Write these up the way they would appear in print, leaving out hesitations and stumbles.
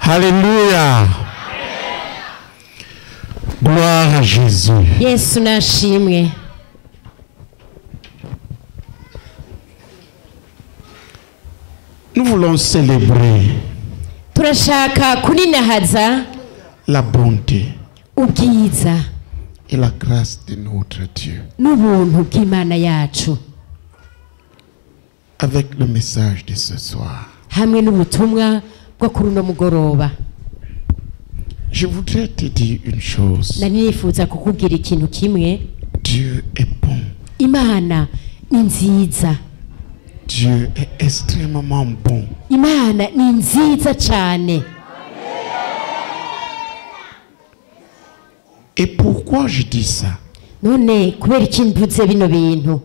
Alléluia. Gloire à Jésus. Yesu nashimwe. Nous voulons célébrer Turashaka kuninahaza la bonté ubwiza et la grâce de notre Dieu n'ubuntu bw'Imana yacu avec le message de ce soir. hamwe n'ubutumwa bwo kuri uno mugoroba. Je voudrais te dire une chose. Nari nifuza kukubwira ikintu kimwe. Dieu est bon. Imana ni nziza. Dieu est extrêmement bon. Imana ni nziza cyane. Et pourquoi je dis ça? None kubera iki mvuze bino bintu?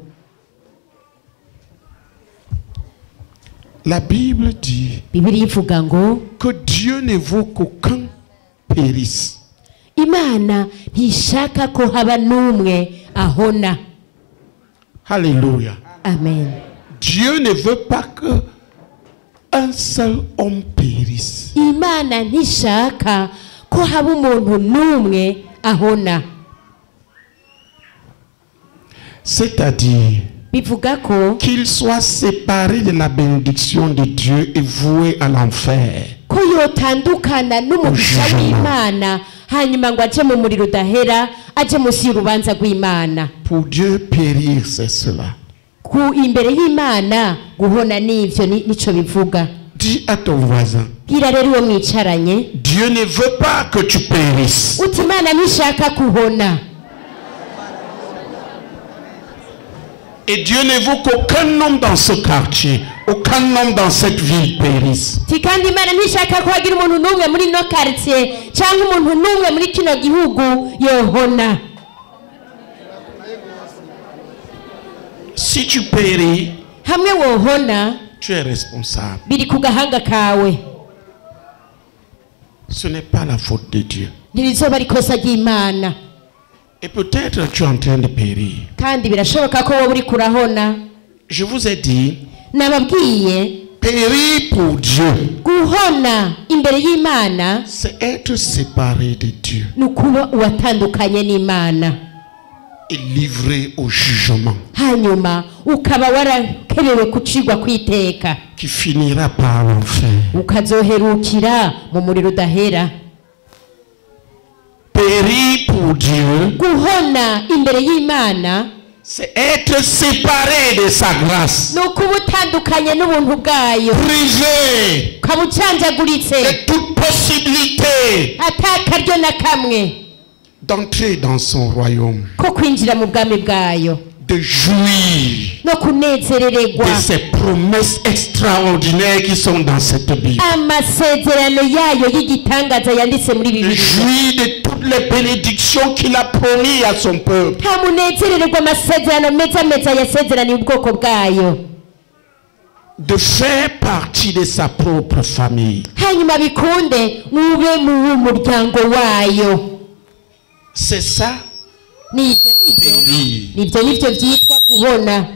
La Bible dit Bibiliya ivuga ngo que Dieu ne veut qu'aucun périsse. Imana ntishaka ko haba n'umwe ahona. Alléluia. Amen. Dieu ne veut pas que un seul homme périsse. Imana ntishaka ko haba umuntu n'umwe ahona. C'est-à-dire Bivuga ko qu'il soit séparé de la bénédiction de Dieu et voué à l'enfer. ko yotandukana n'umugisha w'Imana hanyuma ngo aje mu muriro udahera, aje munsi y'urubanza rw'Imana. Pour Dieu, périr, c'est cela. Ku imbere y'Imana guhona n'ivyo nico bivuga. Dis à ton voisin, Bwira rero uwo mwicaranye Dieu ne veut pas que tu périsses. uti Imana ntishaka kuhona. Et Dieu ne veut qu'aucun homme dans ce quartier, aucun homme dans cette ville périsse. Ti kandi Imana ntishaka ko hagira umuntu n'umwe muri no quartier cyangwa umuntu n'umwe muri kino gihugu yohona. Si tu péris, Hamwe wohona tu es responsable. biri ku gahanga kawe. Ce n'est pas la faute de Dieu. Ntirizoba ari ikosa ry'Imana. Et peut-être tu es en train de périr. Kandi birashoboka ko wowe uri kurahona. Je vous ai dit, Nababwiye périr pour Dieu, guhona imbere y'Imana c'est être séparé de Dieu nukuba uwatandukanye n'Imana, et livré au jugement hanyuma ukaba warakerewe kucigwa kwiteka, qui finira par l'enfer. ukazoherukira mu muriro udahera. Périr pour Dieu, Guhona imbere y'Imana c'est être séparé de sa grâce, nukuba utandukanye n'ubuntu bwayo, privé ukaba ucanjaguritse de toute possibilité atakaryo na kamwe d'entrer dans son royaume, ko kwinjira mu bwami bwayo de jouir no kunezerererwa de ces promesses extraordinaires qui sont dans cette Bible, amasezerano yayo y'igitangaza yanditse muri de Bibiliya. jouir de toutes les bénédictions qu'il a promis à son peuple. Hamunezerererwa amasezerano meza meza yasezeraniye ubwoko bwayo, De faire partie de sa propre famille. hanyuma bikunde mube mu muryango wayo. C'est ça, Nivyo périr. nivyo vyitwa guhona.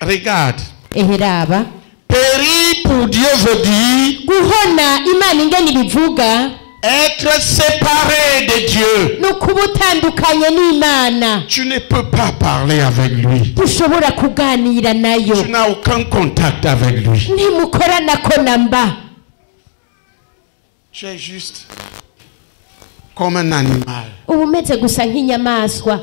Regarde, Eheraba périr pour Dieu veut dire guhona Imana ingene ibivuga être séparé de Dieu. nukuba utandukanye n'Imana. Tu ne peux pas parler avec lui. Tushobora kuganira nayo, Tu n'as aucun contact avec lui. ntimukoranako namba. Tu es juste comme un animal. Uba umeze gusa nk'inyamaswa.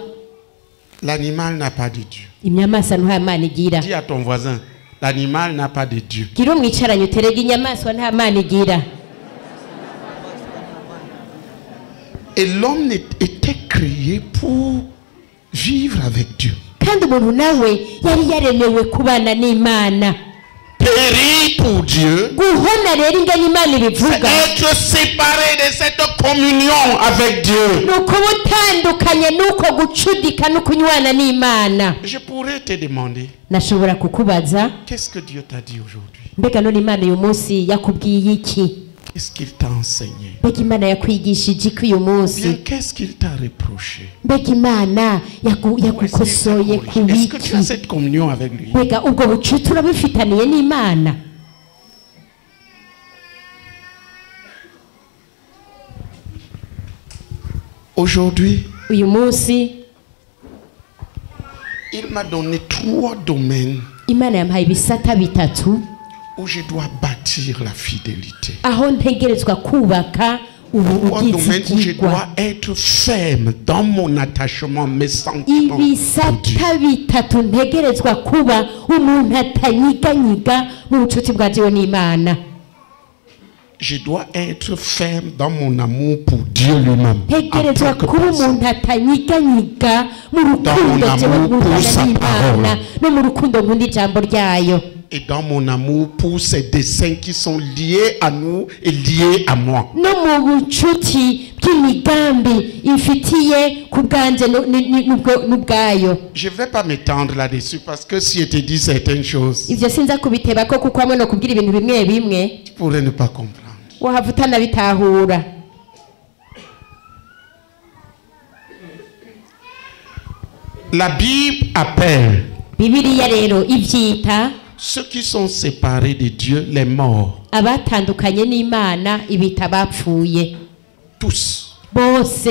L'animal n'a pas de Dieu. Inyamaswa nta Mana igira. Dis à ton voisin, l'animal n'a pas de Dieu. Gira umwicaranye uterega inyamaswa nta Mana igira. Et l'homme était créé pour vivre avec Dieu. Kandi umuntu nawe yari yaremewe kubana n'Imana. Périr pour Dieu, Guhona rero ingene Imana c'est ibivuga être séparé de cette communion avec Dieu. nukuba utandukanye nuko gucudika no kunywana n'Imana. Je pourrais te demander, Nashobora kukubaza, qu'est-ce que Dieu t'a dit aujourd'hui? mbega none Imana uyu munsi yakubwiye iki? Qu'est-ce qu'il t'a enseigné? Mbega Imana yakwigishije iki uyu Bien, munsi? qu'est-ce qu'il t'a reproché? Mbega Imana yagukosoye ku Est-ce que tu as biki? cette communion avec lui? Mbega ubwo bucuti urabifitaniye n'Imana? Aujourd'hui, uyu munsi il m'a donné 3 domaines imana yampaye ibisata bitatu où je dois bâtir la fidélité. aho ntegerezwa kubaka 3 domaines où je ubugizigirwa. dois être ferme dans mon attachement, mes sentiments. pour Dieu. ibisata bitatu ntegerezwa kuba umuntu atanyiganyiga mu bucuti bwa Dieu n'Imana. Je dois être ferme dans mon amour pour Dieu lui-même. en ntegerezwa tant que kuba personne. umuntu atanyiganyiga mu rukundo Dans mon jewe amour pour nkundana sa n'Imana parole. no mu rukundo nkunda ijambo ryayo, Et dans mon amour pour ces desseins qui sont liés à nous et liés à moi. no mu bucuti bw'imigambi ifitiye ku bwanje n'ubwayo. Je ne vais pas m'étendre là-dessus parce que si je te dis certaines choses, Ivyo sinza kubiteba ko kuko hamwe no kubwira ibintu bimwe bimwe tu pourrais ne pas comprendre. wahava utanabitahura. La Bible appelle Bibiliya rero ivyita ceux qui sont séparés de Dieu les morts. abatandukanye n'Imana ibita bapfuye Tous. bose.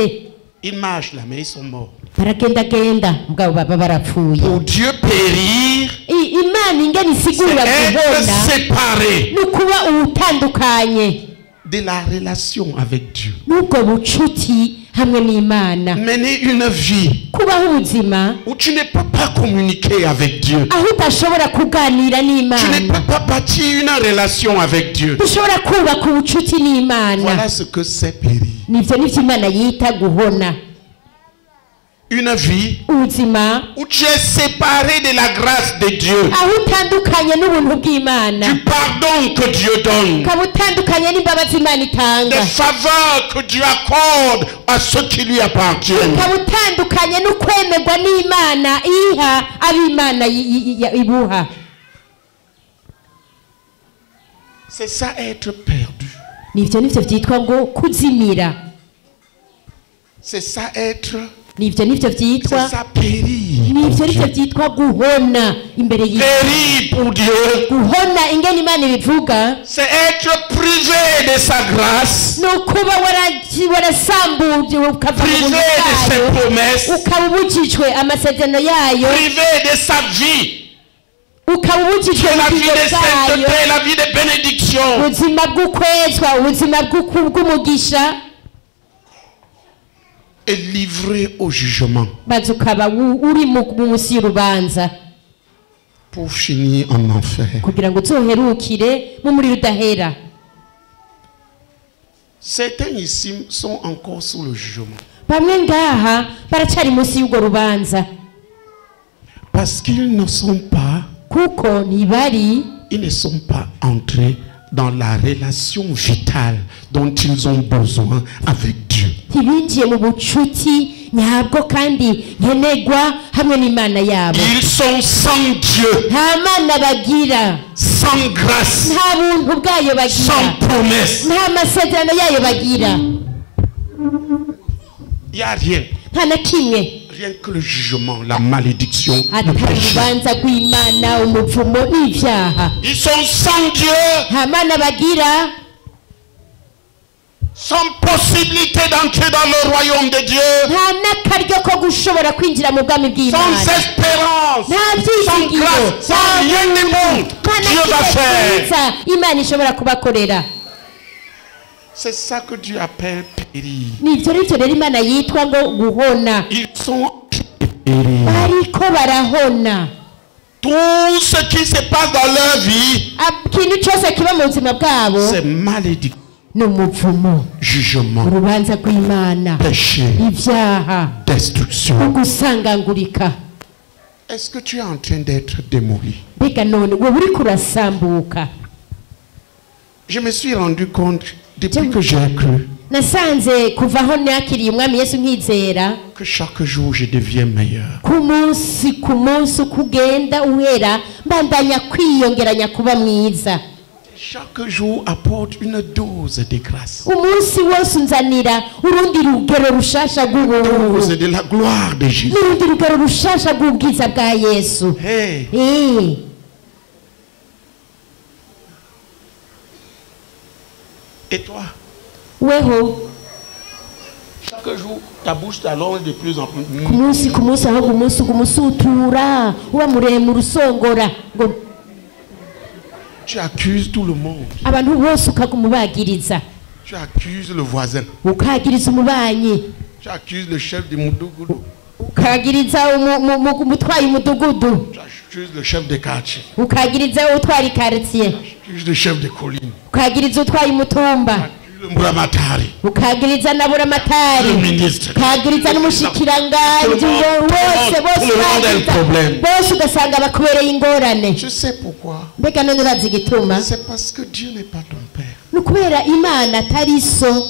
Ils marchent là, mais ils sont morts. baragendagenda mugabo baba barapfuye. Pour Dieu périr, Imana ingene c'est isigura être kubona séparé nukuba utandukanye de la relation avec Dieu. n'ubwo bucuti hamwe n'Imana, Mener une vie kubaho ubuzima où tu ne peux pas communiquer avec Dieu. aho udashobora kuganira Tu ne n'Imana, peux pas bâtir une relation avec Dieu. ushobora kubaka ubucuti n'Imana. Voilà ce que c'est périr. Nivyo nivyo Imana yita guhona. Une vie Ubuzima où tu es séparé de la grâce de Dieu. aho utandukanye n'ubuntu bw'Imana, Du pardon que Dieu donne. ukaba utandukanye n'imbabazi Imana Des itanga, faveurs que Dieu accorde à ceux qui lui appartiennent. ukaba utandukanye n'ukwemerwa n'Imana iha ab'Imana ibuha. C'est ça être perdu. Nivyo nivyo vyitwa ngo kuzimira, C'est ça être. nivyo nivyo C'est vyitwa ça périr. nivyo nivyo vyitwa guhona imbere y'Imana. Périr pour Dieu. Guhona ingene Imana ibivuga C'est être privé de sa grâce. nukuba warasambuje ukava mu Privé buntu de ses bwayo, promesses. ukaba ubujijwe amasezerano yayo, Privé de sa vie. ukaba ubujijwe De la vie ubugingo de bwayo, sainteté, la vie de bénédiction. ubuzima bw'ukwezwa, ubuzima bw'umugisha, Et livré au jugement. maze ukaba uri munsi y'urubanza Pour finir en enfer. kugira ngo uzoherukire mu muriro udahera. Certains ici sont encore sous le jugement. Bamwe ngaha baracari munsi y'urwo rubanza Parce qu'ils ne sont pas, kuko ntibari ils ne sont pas entrés dans la relation vitale dont ils ont besoin avec Dieu. ntibinjiye mu bucuti nyabwo kandi nkenerwa hamwe n'Imana yabo. Ils sont sans Dieu, Nta Mana bagira, sans grâce, nta buntu bwayo bagira, sans promesse. nta masezerano yayo bagira, Il n'y a rien. nta na kimwe Rien que le jugement, la malédiction, le atari péché. urubanza rw'Imana, umuvumo n'ivyaha. Ils sont sans Dieu, Nta Mana bagira, sans possibilité d'entrer dans le royaume de Dieu, nta n'akaryo ko gushobora kwinjira mu bwami sans bw'Imana, espérance, nta sans byiringiro, grâce, sans rien de bon nta que na Dieu va kimwe faire. cyiza Imana ishobora kubakorera. C'est ça que Dieu appelle périr. Nivyo rero Imana yitwa ngo guhona. Ils sont périr. Bariko barahona. Tout ce qui se passe dans leur vie, Ikintu cyose kiba mu buzima bwabo c'est malédiction, ni umuvumo, jugement, urubanza rw'Imana, péché, ivyaha, destruction. ugusangangurika. Est-ce que tu es en train d'être démoli? Mbega none wowe uriko urasambuka. Je me suis rendu compte depuis que j'ai cru Nasanze kuva aho nakiriye umwami Yesu nkizera, que chaque jour je deviens meilleur. ku munsi uko ugenda uhera mbandanya kwiyongeranya kuba mwiza. Chaque jour apporte une dose de grâce, Umunsi wose unzanira urundi rugero rushasha rw'ubuntu, dose de la gloire de Jésus. n'urundi rugero rushasha rw'ubwiza bwa Yesu. Hey, Eh, et toi, weho chaque Chaque jour, ta bouche t'allonge de plus en plus. ku munsi ahubwo umunsi usutura uba muremure usongora ngo Tu accuses tout le monde. abantu bose ukagumubagiriza Tu accuses le voisin. ukagiriza umubanyi Tu accuses le chef de Moudougou. ukagiriza umutwaye umudugudu Tu accuses le chef de quartier. ukagiriza utwara ikaritiye Tu accuses le chef de colline. ukagiriza utwaye umutumba Tu accuses le Mburamatari. ukagiriza na buramatari Le ministre. ukagiriza n'umushikiranganji bose ugasanga bakubereye ingorane. Je sais pourquoi. Mbega none urazi igituma? C'est parce que Dieu n'est pas ton père. ni ukubera imana atari so,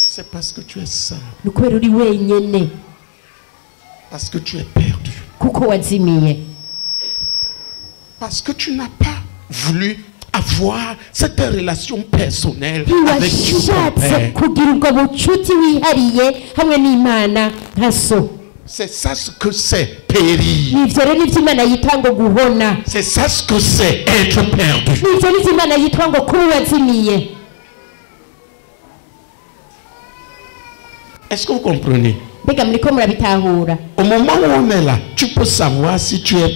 C'est parce que tu es seul. ni ukubera uri wenyene, Parce que tu es perdu. kuko wazimiye, Parce que tu n'as pas voulu avoir cette relation personnelle avec Dieu ton ntiwashatse Père. kugira ubwo bucuti wihariye hamwe n'imana nka so. C'est ça ce que c'est périr. Nivyo rero nivyo imana yitwa ngo guhona, C'est ça ce que c'est être perdu. nivyo nivyo imana yitwa ngo kuba wazimiye. Est-ce que vous comprenez? Mbega muriko murabitahura? Au moment où on est là, tu peux savoir si tu es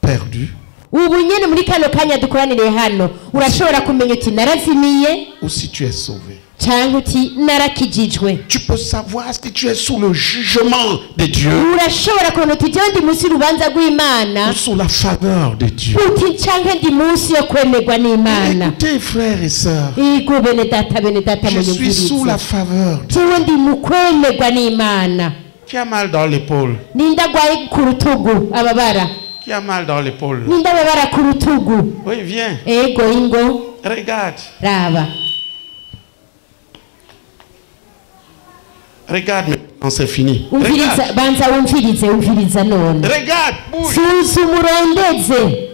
perdu ubu nyene muri kano kanya dukoranire hano urashobora kumenya uti narazimiye ou si tu es sauvé. canke uti narakijijwe. Tu peux savoir si tu es sous le jugement de Dieu urashobora kubona uti jewe ndi munsi y'urubanza rw'imana ou sous la faveur de Dieu. uti canke ndi munsi yo kwemerwa n'imana. Écoutez, frères et sœurs, Igo bene data je suis sous la munyumvirize, faveur. jewe ndi mu kwemerwa n'imana. Qui a mal dans l'épaule? ninde agwaye ku rutugu ababara? Qui a mal dans l'épaule? ninde ababara ku rutugu? Oui, viens. ego ingo Regarde. raba, Regarde maintenant, c'est fini. umviriza, Regarde. banza umviriza none, Regarde. Bouge. suzuma urondeze.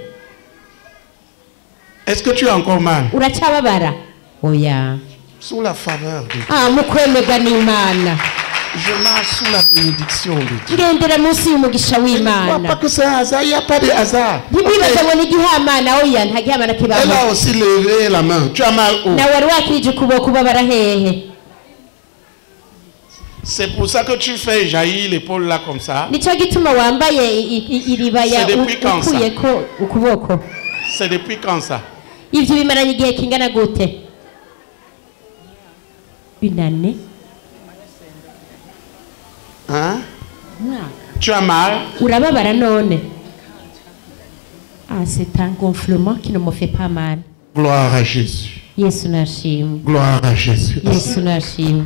Est-ce que tu as encore mal? uracababara? oya, Sous la faveur de Dieu. mu kwemerwa n'imana, Je marche sous la bénédiction de Dieu. ngendera munsi y'umugisha Ne crois w'imana. pas que c'est un hasard. Il n'y a pas de hasard. ntibibaze Ok. ngo ni igihamana, oya nta gihamana Elle kibaho. a aussi levé la main. Tu as mal où? nawe wari wakirije ukuboko ubabara hehe? C'est pour ça que tu fais jaillir l'épaule là comme ça. nicyo gituma wambaye iribaya C'est depuis quand ça? ukuyeko ukuboko. C'est depuis quand ça? ivyo bimaranye igihe kingana gute? binane. Hein? Tu as mal? urababara none? c'est un gonflement qui ne me fait pas mal. Gloire à Jésus. yesu nashimwe, Gloire à Jésus. yesu nashimwe.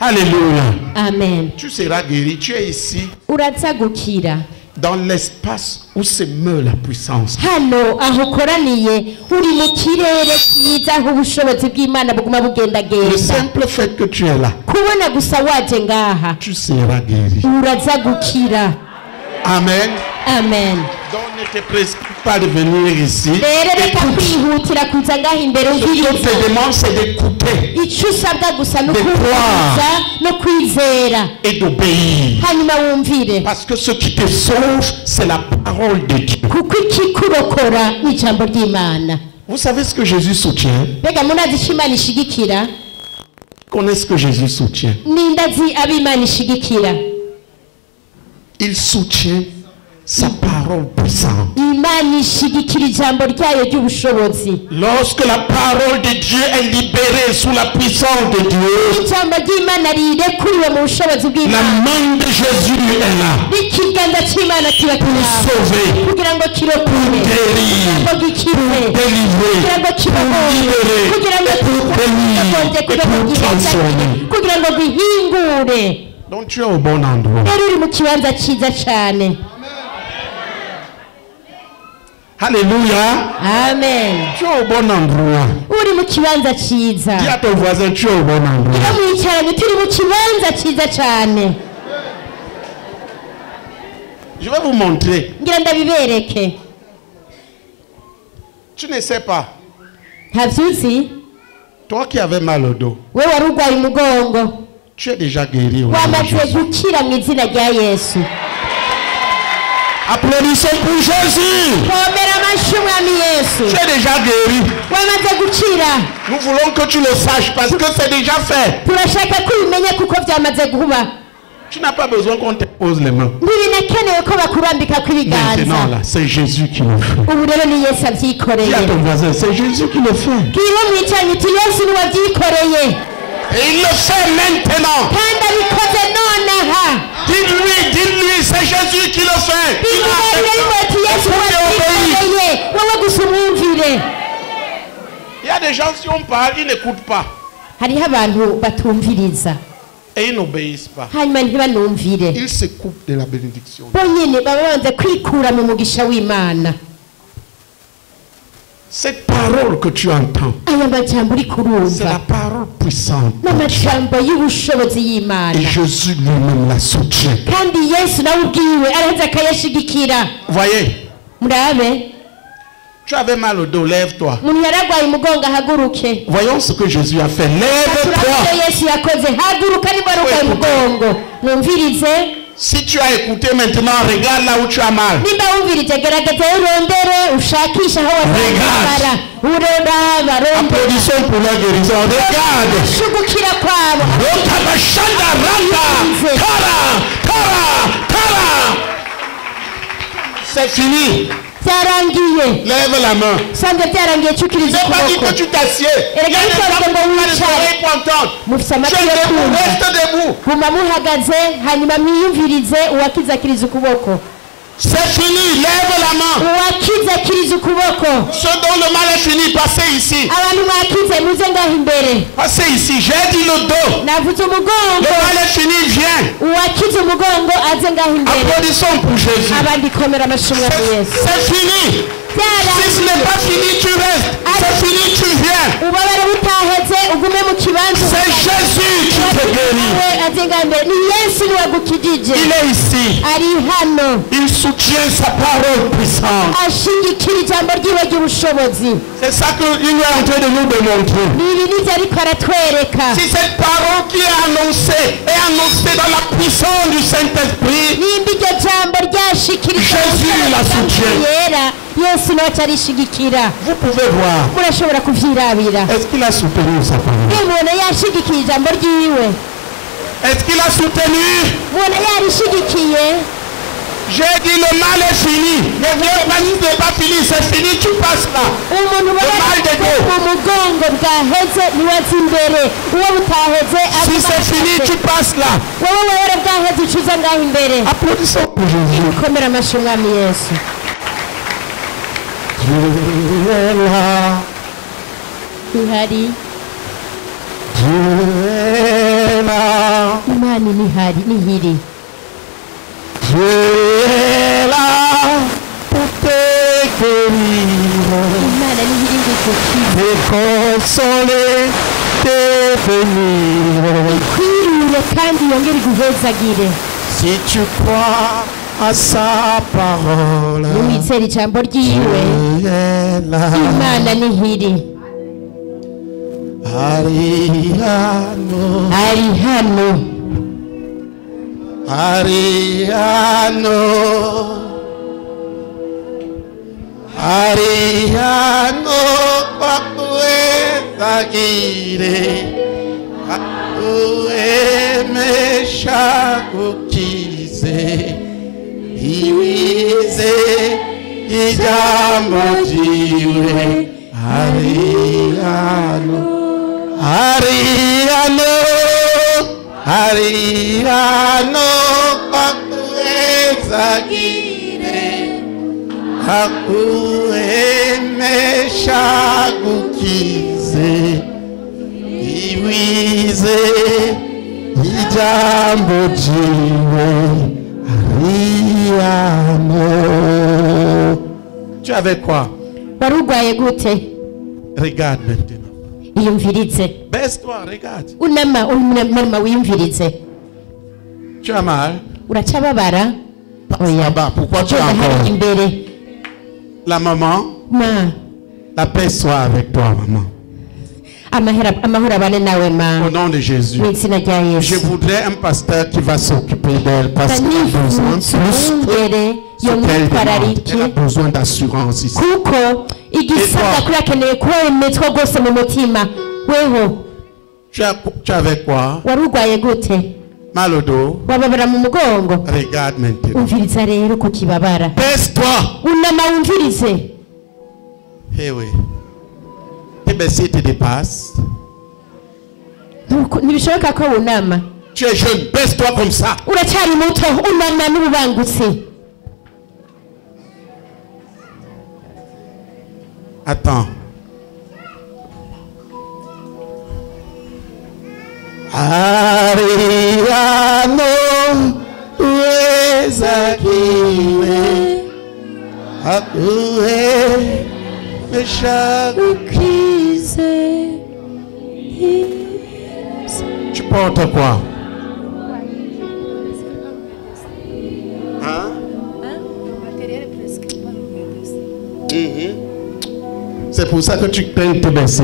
Alléluia. amen. Tu seras guéri. Tu es ici uraza gukira dans l'espace où se meurt la puissance. hano aho ukoraniye, uri mu kirere cyiza aho ubushobozi bw'imana buguma Le bugendagenda. simple fait que tu es là, kubona gusa waje ngaha tu seras guéri. uraza gukira. Amen. amen. Donc ne te précipite pas de venir ici. rero reka kwihutira kuza ngaha imbere Ce qu'on umviriza. te demande, c'est d'écouter icyo usabwa gusa no De kumviriza no kwizera, et d'obéir. hanyuma wumvire, Parce que ce qui te sauve, c'est la parole de Dieu. kuko ikikurokora ni ijambo ry'imana. Vous savez ce que Jésus soutient? mbega munazi icyo imana ishigikira? Connaissez ce que Jésus soutient? ninde azi abo imana ishigikira? Il soutient sa parole puissante. imana ishigikira ijambo ryayo ry'ubushobozi. Lorsque la parole de Dieu est libérée sous la puissance de Dieu, ijambo ry'imana rirekuriwe mu bushobozi la bw'imana, main de Jésus est là n'ikiganza cy'imana kiba pour kiraho sauver, kugira ngo kirokore, guérir, ngo gikize, délivrer, kugira ngo kibohore, kugira ngo kibohore, kugira ngo gihezanye, kugira ngo gihingure. Donc tu es au bon endroit. rero uri mu kibanza cyiza cyane. Alléluia. amen. Tu es au bon endroit. uri mu kibanza cyiza. Dis à ton voisin, tu es au bon endroit. iyo mwicaranye turi mu kibanza cyiza cyane. Je vais vous montrer. ngira ndabibereke. Tu ne sais pas. ntabyo uzi? Toi qui avais mal au dos, we wari urwaye umugongo, tu es déjà guéri. Au nom de wamaze Jésus. gukira mu izina rya yesu. Applaudissons pour Jésus. komera amashyi umwami yesu Tu es déjà guéri. wamaze gukira Nous voulons que tu le saches parce que c'est déjà fait. turashaka ko ubimenye kuko byamaze kuba Tu n'as pas besoin qu'on te pose les mains. ntibinakenewe ko bakurambika Maintenant kw'ibiganza là, c'est Jésus qui le fait. ubu rero ni yesu abyikoreye Dis à ton voisin, c'est Jésus qui le fait. bwira mwicaranye uti yesu niwe abyikoreye Et il le fait maintenant. kandi abikoze nonaha Dis-lui, c'est Jésus qui le fait. bimubwire rimwe uti yesu niwe abyikoreye wowe gusa umwumvire. Il y a des gens, si on parle, ils n'écoutent pas. hariho abantu batumviriza Et ils n'obéissent pas. hanyuma ntibanumvire Ils se coupent de la bénédiction. bonyine baba banze kwikura mu mugisha w'imana. Cette parole que tu entends, aya majambo uri c'est kurumva la parole puissante. n'amajambo y'ubushobozi y'imana Et Jésus lui-même la soutient. kandi yesu nawe ubwiwe araheza akayashigikira. Voyez, murabe tu avais mal au dos, lève-toi. umuntu yaragwaye umugongo ahaguruke. Voyons ce que Jésus a fait. turabona Lève-toi. yesu yakoze haguruka niba warugwaye umugongo numvirize. Si tu as écouté maintenant, regarde là où tu as mal. nimba wumvirije gerageza urondere ushakishe aho wazabara uroraba rondera Applaudissons pour leur guérison. Regarde. shugukira kwabo. Rotabashanda randa. Tara. C'est fini. byarangiye Lève la main. sanze byarangiye Je cukiriza n'ai pas dit que ukuboko. tu t'assieds. Il y a des gens qui ont des oreilles pour entendre. mufite Tu amatwi es yo debout, kumva reste debout. guma muhagaze hanyuma mwiyumvirize uwakizakiriza ukuboko. C'est fini, lève la main. uwakizakiriza ukuboko. Ceux dont le mal est fini, passez ici. abantu mwakize muze ngaho imbere. Passez ici, j'ai dit le dos. navuze Le umugongo mal est fini, viens. uwakize umugongo aze ngaho imbere. Applaudissons pour Jésus. abandi komera amashyi umwami yesu. C'est fini. Si ce n'est pas fini, tu restes. C'est fini, tu viens. ubabare butaheze ugume mu kibanza. C'est Jésus qui te guérit. we aze ngaho imbere ni yesu niwe agukijije. Il est ici. ari hano Il soutient sa parole puissante. ashigikira ijambo ryiwe ry'ubushobozi. C'est ça qu'il est en train de nous démontrer. ibi nibyo ariko aratwereka. Si cette parole qui est annoncée dans la puissance du Saint-Esprit, nimba iryo jambo ryashikirije Jésus la soutient. yera yesu niwe acarishigikira. vous pouvez voir. murashobora kuvyirabira. Est-ce qu'il a soutenu sa parole? iyo mubona yashigikiye ijambo ryiwe Est-ce qu'il a soutenu? mubona yarishigikiye. J'ai dit le mal est fini. Ne viens pas si ce n'est pas fini, c'est fini, tu passes là. umuntu mal de dos. mu mugongo bwaheze niwe aza imbere uwo butaheze Si c'est fini, tu passes là. wowe wera bwaheze ucuza ngaho imbere. Applaudissons pour Jésus. komera amashyi umwami yesu. Dieu est là. ihari Dieu est là. imana nihari nihiri. Dieu est là pour te guérir, imana nihiri ngukukiza te consoler, te bénir. kwirure kandi yongere iguhezagire. Si tu crois à sa parole, wizera ijambo ryiwe Dieu est là. imana nihiri. Ariano, ari hano Ariano, Ariano, Papuetagire, Papuemeshakukize, Iwize, Ijamojiwe, Ariano, Ariano, Ariano, Papuetagire, Papuemeshakukize, Iwize, Ijambojiwe, Ariano. Tu avais quoi? wari urwaye gute? Regarde maintenant. iyumvirize. Baisse-toi, regarde. unama wiyumvirize. Tu as mal? uracababara? Là-bas, pourquoi tu as Hari encore? imbere. La maman, ma la paix soit avec toi, maman. amahoro abane nawe ma Au nom de Jésus. mu izina rya Je yesu voudrais un pasteur qui va s'occuper d'elle parce qu'elle a besoin plus imbere yo ce qu'elle demande. mwitwararike Elle a besoin d'assurance ici. kuko igisabwa kuri akeneye kuba wemetswa rwose mu mutima weho Tu es avec quoi? wari urwaye gute Mal au dos? wababara mu mugongo Regarde maintenant. umviriza rero ko kibabara Baisse-toi. unama wumvirize Eh oui. Tes baissés te dépassent. ntibishoboka ko wunama Tu es jeune. Baisse-toi comme ça. uracyari muto unama n'ububangutse Attends. Ariano Uezakile Akue Meshakukize. Tu portes quoi? Hein? C'est pour ça que tu crains de te baisser.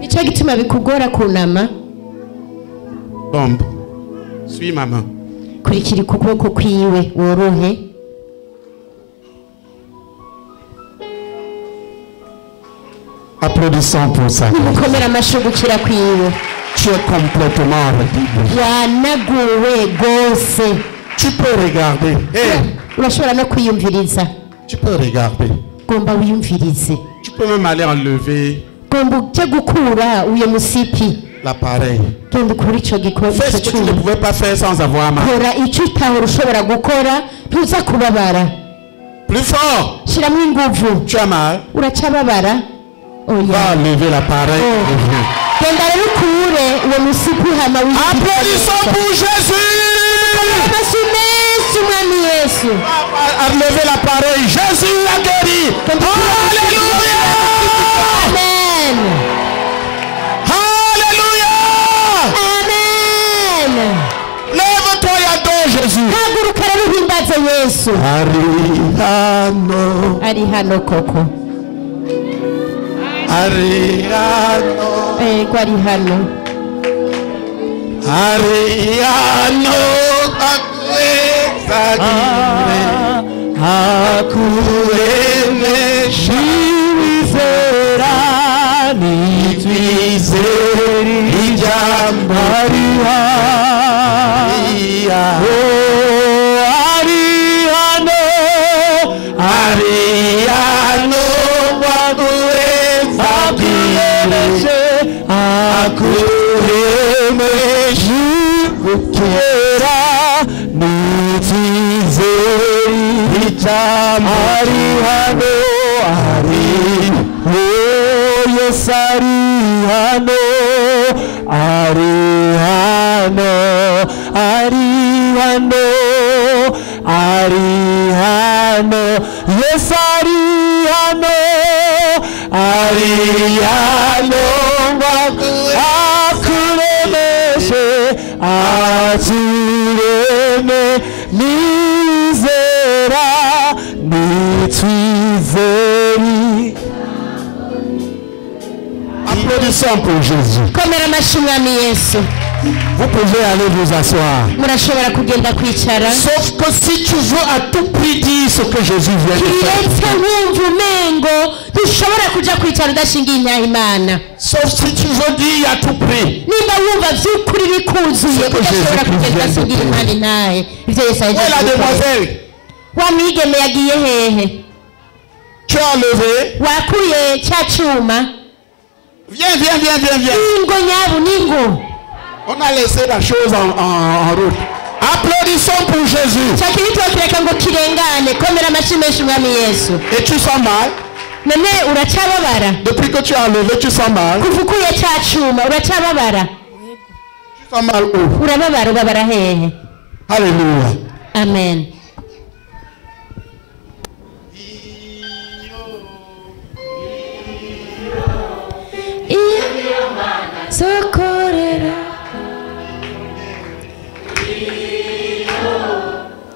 nicyo gituma bikugora kunama Bon, suis ma main. kurikira ukuboko kwiwe worohe Applaudissons pour ça. mukomera amashugukira kwiwe Tu es complètement réglé. wanaguwe rwose Tu peux regarder. Hey, urashobora no kwiyumviriza tu peux regarder. gomba wiyumvirize Tu peux même aller enlever gomba ujye gukura uyo musipi l'appareil. genda ukura ico Fais ce que tu ne cyuma pouvais pas faire sans avoir mal. kora icyo utahora ushobora gukora ntuza kubabara Plus fort. shiramo inguvu Tu as mal. uracababara Va oya enlever l'appareil. Oh. et viens. genda rero ukure uwo musipi hama Applaudissons pour Jésus. amashyi menshi umwami yesu Enlever l'appareil. Jésus a guéri. Alléluia. amen Alléluia. amen Lève-toi et adore Jésus. haguruka rero uhimbaze yesu Ariano. ari hano koko Ariano. ego ari hano Ariano. Akuene shivizera nitwizeri ijambariha. Ariano. Ariano wakuenza kireshe. Akuemeshu ukera nitwizeri ijambariha. Yes, Arihano, Arihano, Arihano, Arihano, yes, Arihano, Arihano, Akuremeshe, Atureme, Nizera, Nitwizeri. Applaudissons pour Jésus. komera amashyi umwami yesu Vous pouvez aller vous asseoir. murashobora kugenda kwicara Sauf que si tu veux à tout prix dire ce que Jésus vient de faire. kiretse wumva umengo ntushobora kuja kwicara udashingiye inyaha imana Sauf si tu veux dire à tout prix. nimba wumva vy'ukuri bikuzuye Ce que udashobora Jésus kugenda vient de udashingiye faire. imana intahe ivyo yesu Où est la ahejeje gukora. demoiselle? wa mwigeme yagiye hehe Tu as enlevé. wakuye ca cuma Viens, viens, viens, viens, viens. ningo nyabu ningo On a laissé la chose en route. Applaudissons pour Jésus. ca kirito kireka ngo kirengane komera amashyi menshi umwami yesu Et tu sens mal. none uracababara Depuis que tu as enlevé, tu sens mal. kuva ukuye ca cuma uracababara Tu sens mal où? urababara ubabara hehe Alléluia. amen sokorera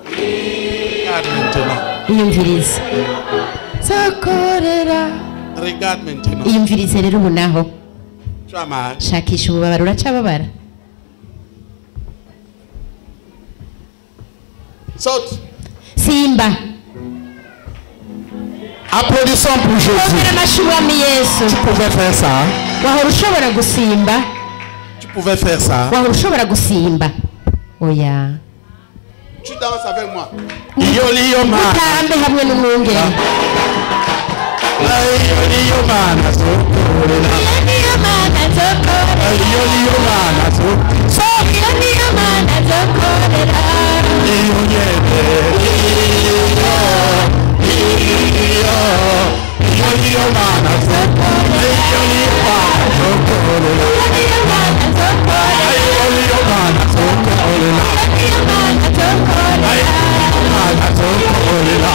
Regarde maintenant. iyumvirize sokorera Regarde maintenant. iyumvirize rero ubu naho Tu as mal. shakisha ububabara uracababara. Saute. Simba. Applaudissons pour Jésus. Ongera amashyi Umwami Yesu. Tu pouvais faire ça. Wahora ushobora gusimba. Tu pouvais faire ça. Wahora ushobora gusimba. Oya. Tu danses avec moi. Iyo ma. Utambe hamwe n'umwungere. Iyo mana zokorera. Iyo mana zokorera. Iyo mana zokorera. Iyo mana zokorera. Iyo nyene. Iyo mana zokorera. Iyo mana zokorera. Iyo mana zokorera. Iyo mana zokorera. Iyo mana zokorera. Iyo mana zokorera.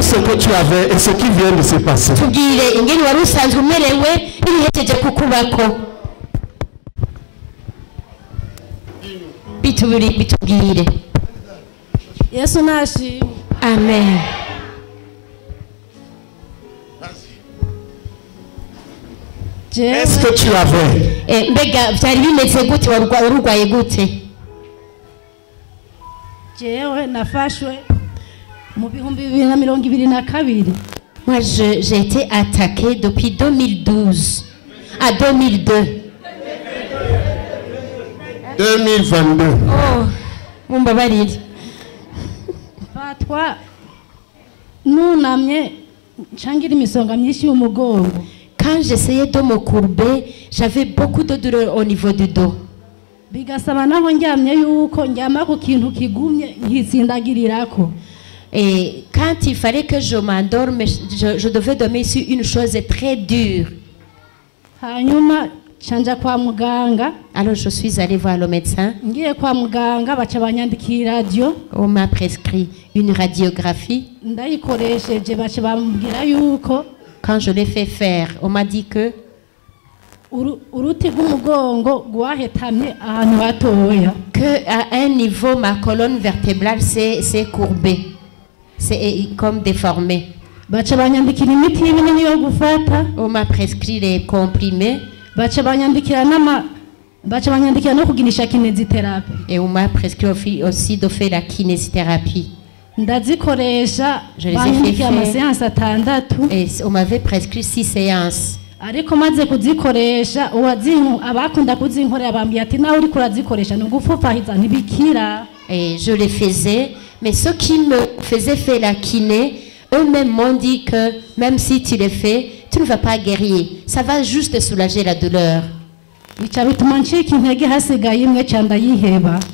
Ce que tu avais et ce qui vient de se passer. Tubwire ingene wari usanzwe umerewe n'ibihejeje kukubako. Bitubwire. Yesu nashimwe. Amen. Est-ce que tu avais? Mbega byari bimeze gute warurwaye gute? Jewe nafashwe mu bihumbi 2022. Moi j'ai été attaquée depuis 2012 à 2002. 2022. Oh, mumbabarire. Fatwa nunamye ncangira imisonga myinshi y'umugongo. Quand j'essayais de me courber, j'avais beaucoup de douleur au niveau du dos. Bigasaba naho ndyamye yuko ndyama ku kintu kigumye nkisindagirirako. Et quand il fallait que je m'endorme, je devais dormir sur une chose très dure. Hanyuma chanja kwa muganga. Alors je suis allée voir le médecin. Ngiye kwa muganga baca banyandikira radio. On m'a prescrit une radiographie. Ndayikoresheje baca bambwira yuko quand je l'ai fait faire, on m'a dit que uruti rw'umugongo rwahetamye ahantu hatoya. Que à un niveau ma colonne vertébrale s'est courbée. C'est comme déformé. Baca banyandikira imiti y'ibinini yo gufata. On m'a prescrit les comprimés. Baca banyandikira no kugirisha kinésithérapie. Et on m'a prescrit aussi de faire la kinésithérapie. Ndazikoresha je les ai fait amaséances atandatu. Et on m'avait prescrit 6 séances. Ariko maze kuzikoresha abakunda kuzinkorera bambwiye ati nawe uri kurazikoresha nugufufahiza ntibikira. Et je les faisais, mais ceux qui me faisaient faire la kiné, eux-mêmes m'ont dit que même si tu le fais, tu ne vas pas guérir. Ça va juste soulager la douleur.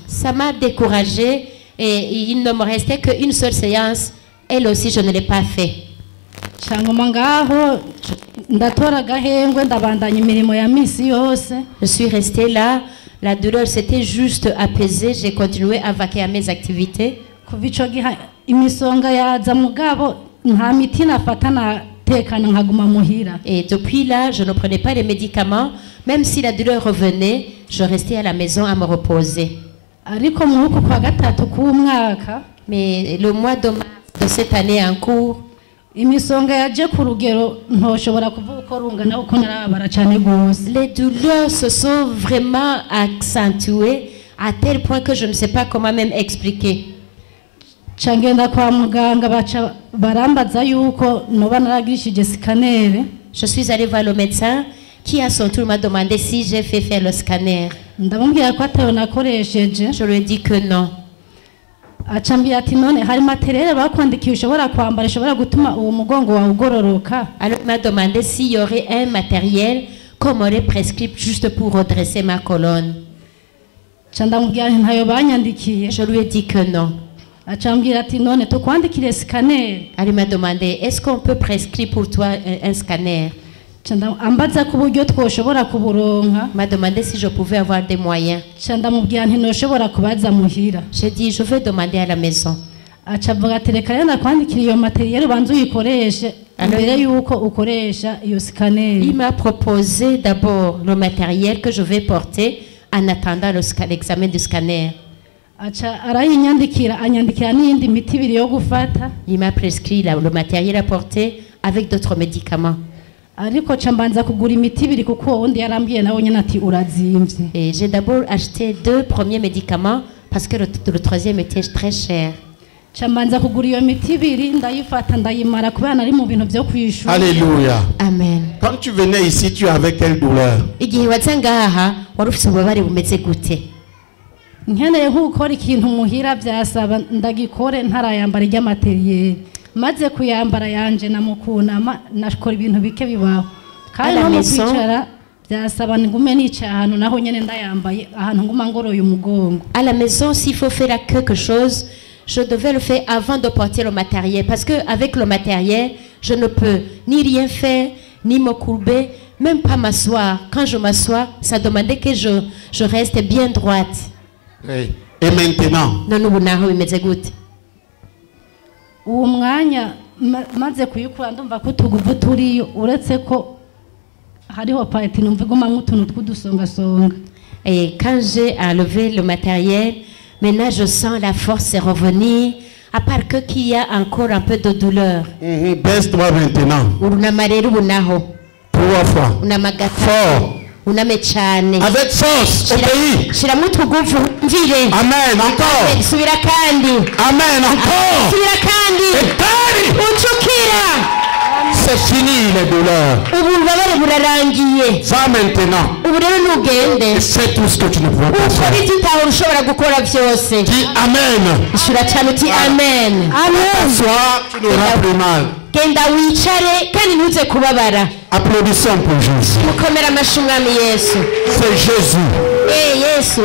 Ça m'a découragée et il ne me restait qu'une seule séance. Elle aussi, je ne l'ai pas fait. Je suis restée là. La douleur s'était juste apaisée. J'ai continué à vaquer à mes activités. Et depuis là, je ne prenais pas les médicaments. Même si la douleur revenait, je restais à la maison à me reposer. Mais le mois de mars de cette année en cours, les douleurs se sont vraiment accentuées à tel point que je ne sais pas comment même expliquer. Je suis allée voir le médecin qui à son tour m'a demandé si j'ai fait faire le scanner. Je lui ai dit que non. Alors il m'a demandé s'il y aurait un matériel qu'on m'aurait prescrit juste pour redresser ma colonne. Je lui ai dit que non. Alors il m'a demandé, est-ce qu'on peut prescrire pour toi un scanner? Il m'a demandé si je pouvais avoir des moyens. J'ai dit, je vais demander à la maison. Il m'a proposé d'abord le matériel que je vais porter en attendant l'examen du scanner. aca arayinyandikira anyandikira n'iyindi miti ibiri yo gufata Il m'a prescrit le matériel à porter avec d'autres médicaments. ariko ca mbanza kugura imiti ibiri kuko uwo wundi yarambwiye nawe nyene ati urazimvye. Et j'ai d'abord acheté 2 premiers médicaments parce que le troisième était très cher. Ca mbanza kugura iyo miti ibiri ndayifata ndayimara kubera nari mu bintu vyo kwishura. Alléluia. Amen. Quand tu venais ici, tu avais quelle douleur? Igihe waza ngaha wari ufite ububabare bumeze gute? Nkeneye nk'ukora ikintu muhira vyasaba ndagikore ntarayambara iry'amateriel. Maze kuyambara yanje namukunama nakora ibintu bike bibaho. Kandi no kwicara byasaba ngume nica ahantu naho nyene ndayambaye ahantu nguma ngoroye umugongo. À la maison, s'il faut faire quelque chose, je devais le faire avant de porter le matériel. Parce qu'avec le matériel, je ne peux ni rien faire, ni me courber, même pas m'asseoir. Quand je m'assois, ça demandait que je reste bien droite. Oui. Et maintenant? Non, ubu naho bimeze gute? Uwo mwanya maze kuyikura ndumva ko tuguvu turiyo uretse ko hariho parti numva iguma nk'utuntu tw'udusongasonga. Et quand j'ai enlevé le matériel, maintenant je sens la force revenir, à part que qu'il y a encore un peu de douleur. Baisse-toi maintenant. Urunama rero ubu naho. 3 fois. Unama gatatu. Fort. Uname cyane. Avec force, obéis. Shiramo utuguvu mvire. Amen, encore. Subira kandi. Amen, encore. Subira kandi. Ucukira. C'est fini les douleurs. Ubu ububabare burarangiye. Va maintenant. Ubu rero ntugende. Fais tout ce que tu ne peux pas faire. Ukora ibyo utahora ushobora gukora byose. Dis Amen. Ishura cyane uti amen. Amen. Sois, tu n'auras plus mal. Genda wicare kandi ntuze kubabara. Applaudissons pour Jésus. Mukomera amashyi umwami Yesu. C'est Jésus. Yesu.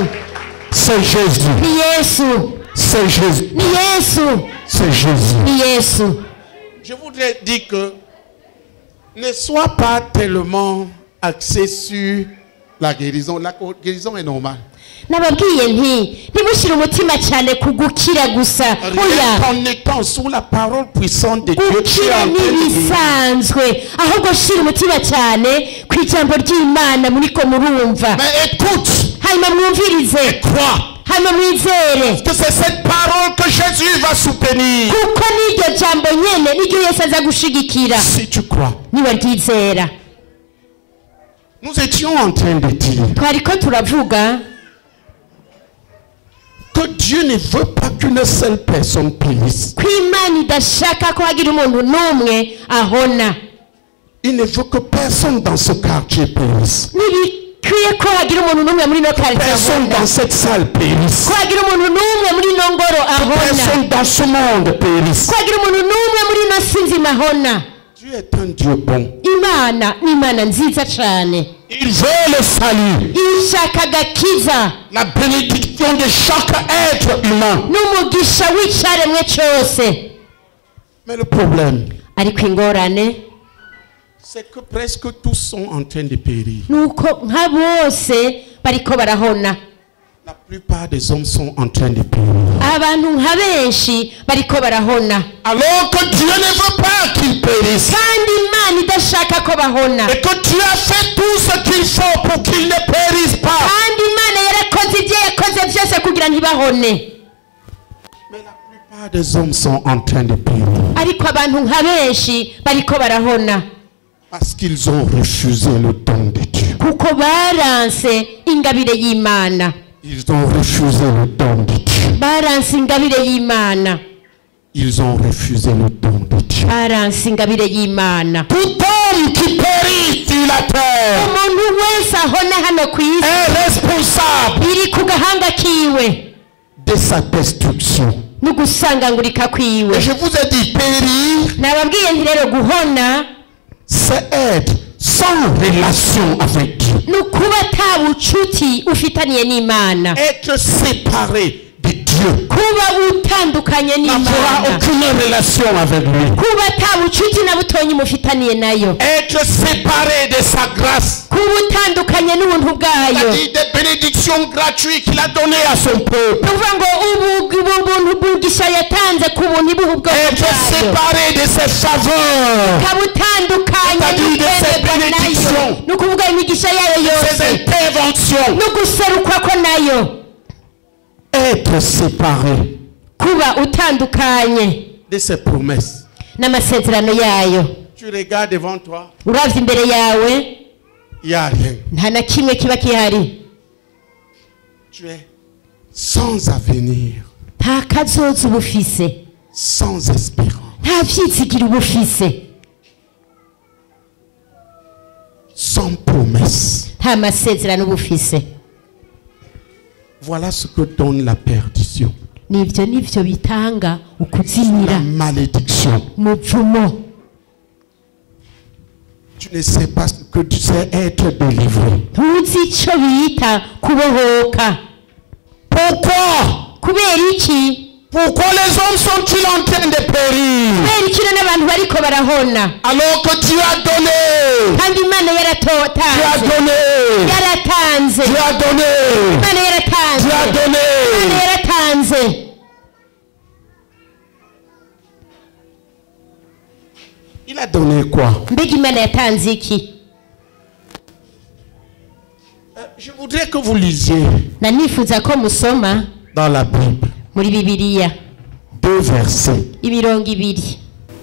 C'est Jésus. Ni Yesu. C'est Jésus. Ni Yesu. C'est Jésus. Ni Yesu. Je voudrais dire que ne sois pas tellement axé sur la guérison. La guérison est normale. Nababwiye nti ntimushyire umutima cyane ku gukira gusa. Rien qu'en étant sous la parole puissante de Dieu, tu es Gukira en train de guérir. n'ibisanzwe ahubwo shyira umutima cyane ku ijambo ry'Imana muriko murumva. Mais écoute, Hanyuma mwumvirize. crois Hanyuma mwizere. que c'est cette parole que Jésus va soutenir. Kuko n'iryo jambo nyene niryo Yesu aza gushigikira. Si tu crois. Nibaryizera. Nous étions en train de dire Twariko turavuga que Dieu ne veut pas qu'une seule personne périsse. ko Imana idashaka ko hagira umuntu n'umwe ahona. Il ne veut que personne dans ce quartier périsse. Ntibikwiye ko hagira umuntu n'umwe muri no quartier Personne ahona. dans cette salle périsse. Ko hagira umuntu n'umwe muri no ngoro ahona. Personne dans ce monde périsse. Ko hagira umuntu n'umwe muri no sinzima ahona. Dieu est un Dieu bon. Imana ni Imana nziza cyane. Il veut le salut. Ishaka agakiza La bénédiction de chaque être humain. n'umugisha w'icyaremwe cyose. Mais le problème, Ariko ingorane c'est que presque tous sont en train de périr. nuko nka bose bariko barahona. La plupart des hommes sont en train de périr. Abantu nka benshi bariko barahona. Alors que Dieu ne veut pas qu'ils périssent. Kandi Imana idashaka ko bahona. Et que Dieu a fait tout ce qu'il faut pour qu'ils ne périssent pas. Kandi Imana yarakoze ibyo yakoze byose kugira ntibahone. Mais la plupart des hommes sont en train de périr. Ariko abantu nka benshi bariko barahona. Parce qu'ils ont refusé le don de Dieu. Kuko baranse ingabire y'Imana. Ils ont refusé le don de Dieu. Baranse ingabire y'Imana. Ils ont refusé le don de Dieu. Baranse ingabire y'Imana. Tout homme qui périt sur la terre Umuntu wese ahona hano ku isi est responsable biri ku gahanga kiwe de sa destruction. no gusangangurika kwiwe. Et je vous ai dit, périr, Nababwiye nti rero guhona c'est être sans relation avec Dieu. nukuba ata bucuti ufitaniye n'Imana. Être séparé de Dieu. Kuba utandukanye N'avoir n'Imana. aucune relation avec lui. Kuba ata bucuti na butonyi mufitaniye nayo. Être séparé de sa grâce. Kuba utandukanye n'ubuntu bwayo. C'est-à-dire des bénédictions gratuites qu'il a données à son peuple. Nukuvuga ngo ubuntu bw'umugisha yatanze ku buntu bw'ubwoko Être bwayo. séparé de ses faveurs. Ukaba utandukanye C'est-à-dire de ses n'ukwemezwa nayo. bénédictions. Ni ukuvuga imigisha yayo Ses yose interventions. no guserukwa ko nayo. être séparé kuba utandukanye de ses promesses. n'amasezerano yayo. Tu regardes devant toi, Uravye imbere yawe il n'y a rien. nta na kimwe kiba kihari. Tu es sans avenir, Nta kazoza uba ufise, sans espérance, nta vyizigiro uba ufise, sans promesse. nta masezerano uba ufise. Voilà ce que donne la perdition, Nivyo bitanga la ukuzimira, malédiction. umuvumo. Tu ne sais pas ce que tu sais être délivré. Ntuzi ico bita kubohoka. Pourquoi? Kubera iki? Pourquoi les hommes sont-ils en train de périr? Kubera iki none abantu bariko barahona Alors que tu as donné, kandi Imana tu as yaratanze, donné, yaratanze, tu as donné, Imana yaratanze, tu as donné. Imana yaratanze. Il a donné quoi? Mbega Imana yatanze iki? Je voudrais que vous lisiez Na nifuza ko musoma dans la Bible muri Bibiliya 2 versets. imirongo ibiri.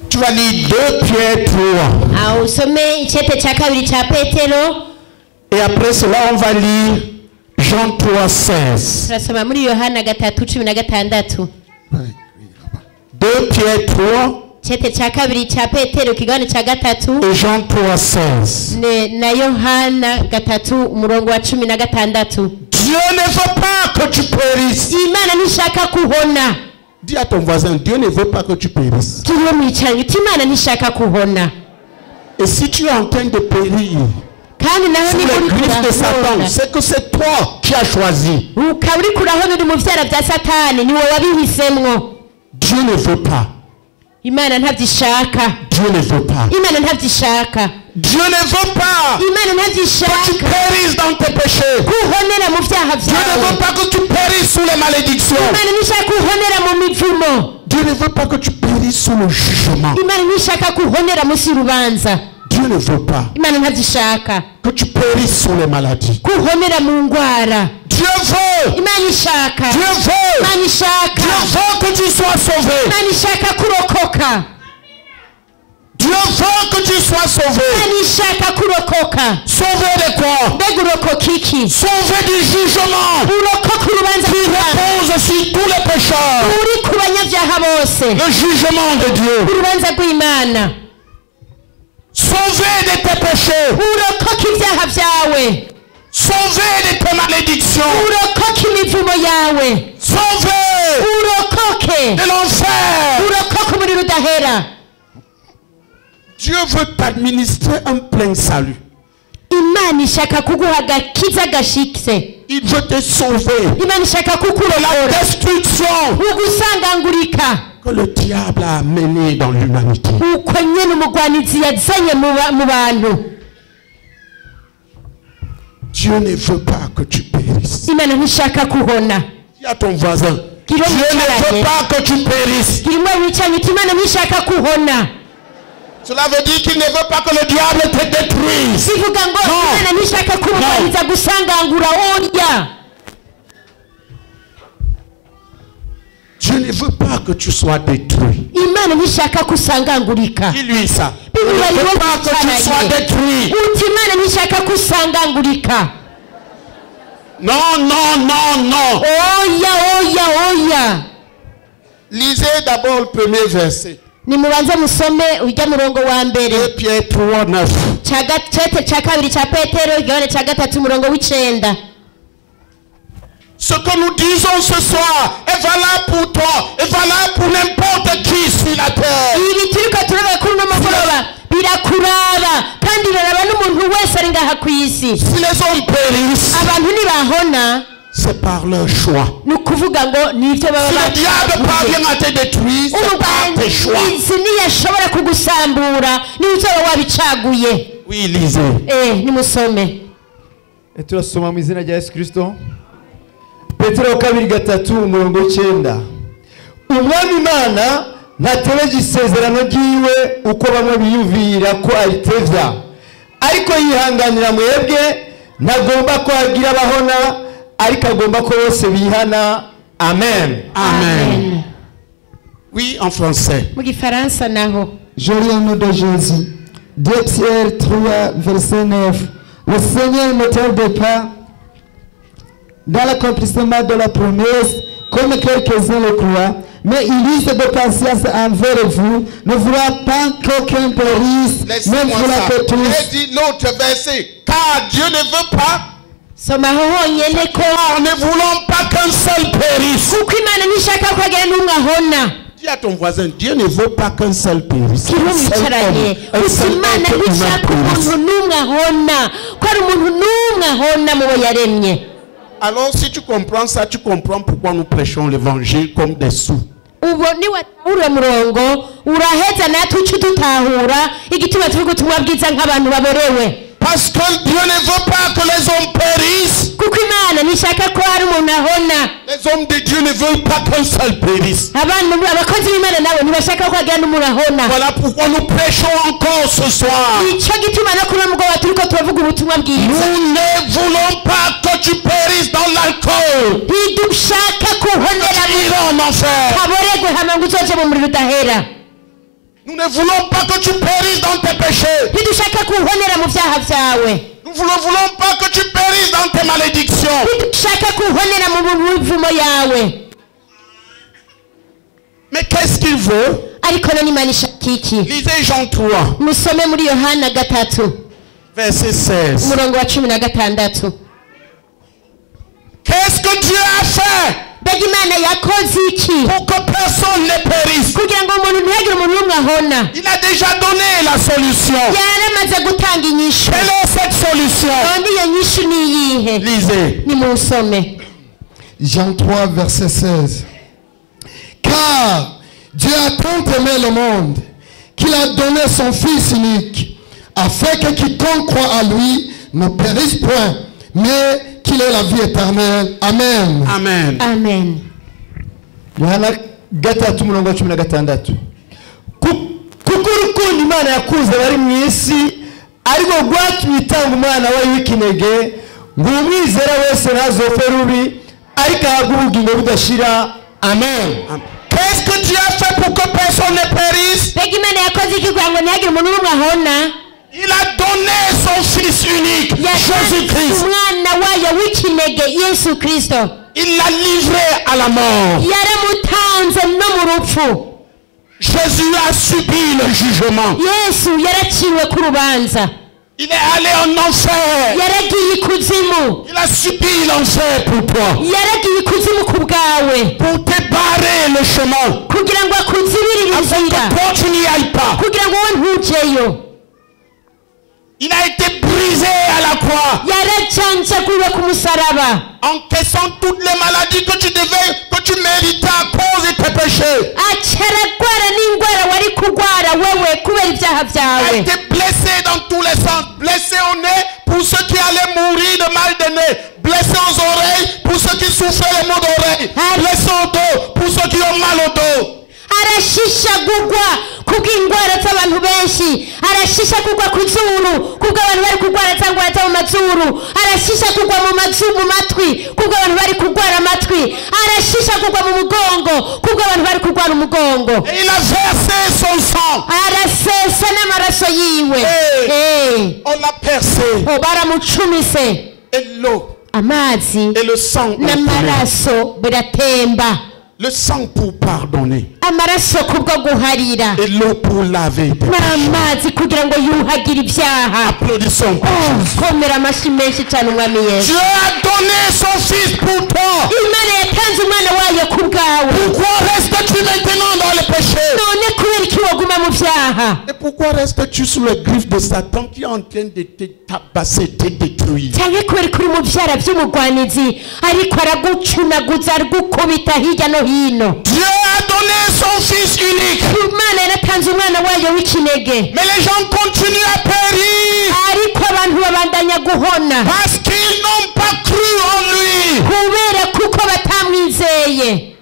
Tu vas lire 2 Pierre 3. Aho usome icete ca kabiri ca Petero, Et après cela, on va lire Jean 3, 16. turasoma muri Yohana 3:16. 2 Pierre 3 Icete ca kabiri ca Petero kigabane ca gatatu et Jean 3, 16. na Yohana 3:16. Dieu ne veut pas que tu périsses. Imana ntishaka kuhona. Dis à ton voisin, Dieu ne veut pas que tu périsses. Turiwe mwicaranye uti Imana ntishaka kuhona. Et si tu es en train de périr Kandi nawe sous ni les muri griffes de Satan, kurahona. c'est que c'est toi qui as choisi. Ukaba uri kurahona uri mu vyara vya Satani, ni wowe wabihisemwo. Dieu ne veut pas. Imana ntavyishaka. Dieu ne veut pas. Imana ntavyishaka. Dieu ne veut pas Imana que tu ntavyishaka. périsses dans tes péchés. Kuhonera mu vyaha Dieu ne veut vyawe. pas que tu périsses sous les malédictions. Imana ntishaka kuhonera mu mivumo. Dieu ne veut pas que tu périsses sous le jugement. Imana ntishaka kuhonera musi y'urubanza. Dieu ne veut pas Imana ntavyishaka que tu périsses sous les maladies. kuhonera mu ngwara. Dieu veut, Imana ishaka. Dieu veut, Imana ishaka. Dieu veut que tu sois sauvé. Imana ishaka kurokoka. Dieu veut que tu sois sauvé. Imana ishaka kurokoka. Sauvé de quoi? Mbega urokoka iki? Sauvé du jugement Urokoka urubanza qui rw'Imana. repose sur tous les pécheurs. Uri ku banyabyaha bose. Le jugement de Dieu. Urubanza rw'Imana. Sauvé de tes péchés. Urokoka ibyaha vyawe. Sauvé de tes malédictions. Urokoka imivumo yawe. Sauvé Urokoke. de l'enfer. Urokoka umuriro udahera. Dieu veut t'administrer un plein salut. Imana ishaka kuguha agakiza gashitse. Il veut te sauver Imana ishaka de la kukurokora. destruction Ugusangangurika. que le diable a amenée dans l'humanité. Uko nyene umugwanizi yazanye mu bantu. Dieu ne veut pas que tu périsses. Imana ntishaka kuhona. Dis à ton voisin, Dieu Dieu ne veut pas que tu périsses. Kirimwe wicanye uti Imana ntishaka kuhona. Cela veut dire qu'il ne veut pas que le diable te détruise. Sivuga ngo No. Imana ntishaka kurwaniza gusangangura oya. Dieu ne veut pas que tu sois détruit. Imana ntishaka kusangangurika. Dis-lui ça. Il Bibiliya ne veut iriho pas que tu sois gucanaye. détruit. Uti Imana ntishaka kusangangurika. Non, non, non, non. Oya. Lisez d'abord le premier verset. Nimubanze musome urya murongo wa mbere. 2 Pierre 3, 9. Cete ca kabiri ca Petero igabane ca gatatu umurongo w'icenda. Ce que nous disons ce soir est valable pour toi, est valable pour n'importe qui sur la terre. Ibi turiko turaba kuri uno mugoroba birakuraba kandi biraraba n'umuntu wese ari ngaha ku isi. Si les hommes périssent, Abantu ntibahona c'est par leur choix. ni ukuvuga ngo nivyo baba Si le diable bakoze. parvient à te détruire, c'est par tes choix. Umugwanyizi ntiyashobora kugusambura ni uzoba wabicaguye. Oui, lisez. Nimusome. turasoma mu izina rya Yesu Kristo. Petero 2:3 Umwami Imana ntatebeje isezerano ryiwe uko bamwe biyumvira ko aritevya, ariko yihanganira mwebwe, ntagomba ko hagira abahona, ariko agomba ko bose bihana Amen. Amen. Oui, en français. Mu gifaransa naho. Je lis au nom de Jésus. 2 Pierre 3, verset 9. Le Seigneur ne tarde pas dans l'accomplissement de la promesse, comme quelques-uns le croient, mais il use de patience envers vous, ne voulant pas qu'aucun périsse, mais voulant que tous. J'ai dit l'autre verset. Car Dieu ne veut pas, Somaho honyene ko en ne voulant pas qu'un seul périsse. kuko Imana nishaka ko hagira n'umwe ahona. Dis à ton voisin, Dieu ne veut pas qu'un seul périsse. Kirumwicaranye gusa Imana nishaka umuntu n'umwe ahona ko ari umuntu n'umwe ahona mu bo yaremye. Alors si tu comprends ça, tu comprends pourquoi nous prêchons l'évangile comme des sous. Ubo ni watahura murongo uraheza natwe uca dutahura igituma turi gutumwa bwiza nk'abantu baborewe. Parce que Dieu ne veut pas que les hommes périssent. Kuko Imana nishaka ko hari umuntu ahona. Les hommes de Dieu ne veulent pas qu'un seul périsse. Abakozi b'Imana nabo ntibashaka ko hagira n'umuntu ahona. Voilà pourquoi nous prêchons encore ce soir. Ico gituma no kuri mugabo turiko turavuga ubutumwa bwiza. Nous ne voulons pas que tu périsses dans l'alcool. Ntidushaka kuhonera Tu iras en enfer. kaboregwe hama ngo uzoje mu muriro udahera. Nous ne voulons pas que tu périsses dans tes péchés. Ntidushaka kuhonera mu vyaha vyawe. Nous ne voulons pas que tu périsses dans tes malédictions. Ntidushaka kuhonera mu buvumo yawe. Mais qu'est-ce qu'il veut? Ariko none Imana ishaka iki? Lisez Jean 3, Musome muri Yohana 3 verset 16. umurongo wa 16. Qu'est-ce que Dieu a fait Mbega Imana yakoze iki pour que personne ne périsse? kugira ngo umuntu ntihagire umuntu n'umwe ahona? Il a déjà donné la solution. Yaramaze gutanga inyishu. Quelle est cette solution? None iyo nyishu ni iyihe? Lisez. Nimusome. Jean 3, verset 16. Car Dieu a tant aimé le monde qu'il a donné son Fils unique, afin que quiconque croit à lui ne périsse point, mais qu'il ait la vie éternelle. Amen. Amen. Amen. Yohana 3:16. Kuko urukundo Imana yakunze abari mu isi ariko rwatumye itanga umwana wayo w'ikinege ngo umwizera wese ntazopfe rubi ariko ahabwe ubugingo budashira. Amen. Qu'est-ce que Dieu a fait pour que personne ne périsse? Mbega Imana yakoze iki kugira ngo ntihagire umuntu n'umwe ahona? Il a donné son Fils unique, Jésus-Christ. Umwana wayo w'ikinege Yesu Kristo. Il l'a livré à la mort. Yaramutanze no mu rupfu. Jésus a subi le jugement. Yesu yaraciwe ku rubanza. Il est allé en enfer. Yaragiye ikuzimu. Il a subi l'enfer pour toi. Yaragiye ikuzimu ku bwawe. Pour te barrer le chemin. Kugira ngo akuzibirire Afin inzira. que toi tu n'y ailles pas. Kugira ngo wowe ntujeyo. Il a été brisé à la croix. Yaracancaguwe ku musaraba. Encaissant toutes les maladies que tu méritais à cause de tes péchés. Acaragwara n'ingwara wari kugwara wewe kubera ibyaha Il a byawe. été blessé dans tous les sens. Blessé au nez pour ceux qui allaient mourir de mal de nez. Blessé aux oreilles pour ceux qui souffraient les maux d'oreilles. Blessé au dos pour ceux qui ont mal au dos. Arashishagurwa kubw'ingwara z'abantu benshi. Arashishagurwa ku zuru kubw'abantu bari kugwara cyangwa mu mazuru. Arashishagurwa mu matwi kubw'abantu bari kugwara amatwi. Arashishagurwa mu mugongo kubw'abantu bari kugwara umugongo. Et il a versé son sang. Arasesa n'amaraso yiwe. On l'a percé. Baramucumise. Et l'eau Amazi et le sang ont coulé. n'amaraso biratemba. Le sang pour pardonner. Amaraso kubwo guharira. Et l'eau pour laver. N'amazi kugira ngo yuhagire ibyaha. Applaudissons. Komera amashyi menshi cyane umwami Yesu. Dieu a donné son Fils pour toi. Imana yatanze umwana wayo ku bwawe. Pourquoi restes-tu maintenant dans le péché? None kubera iki waguma mu byaha? Et pourquoi restes-tu sous le griffe de Satan qui est en train de te tabasser, te détruire? Cyangwa kubera kuri mu byara by'umugwanizi ariko aragucunaguza aragukubita hirya no hino. Dieu a donné son Fils unique. Imana yaratanze umwana wayo w'ikinege. Mais les gens continuent à périr Ariko abantu babandanya guhona. parce qu'ils n'ont pas cru en lui. Kubera kuko batamwizeye.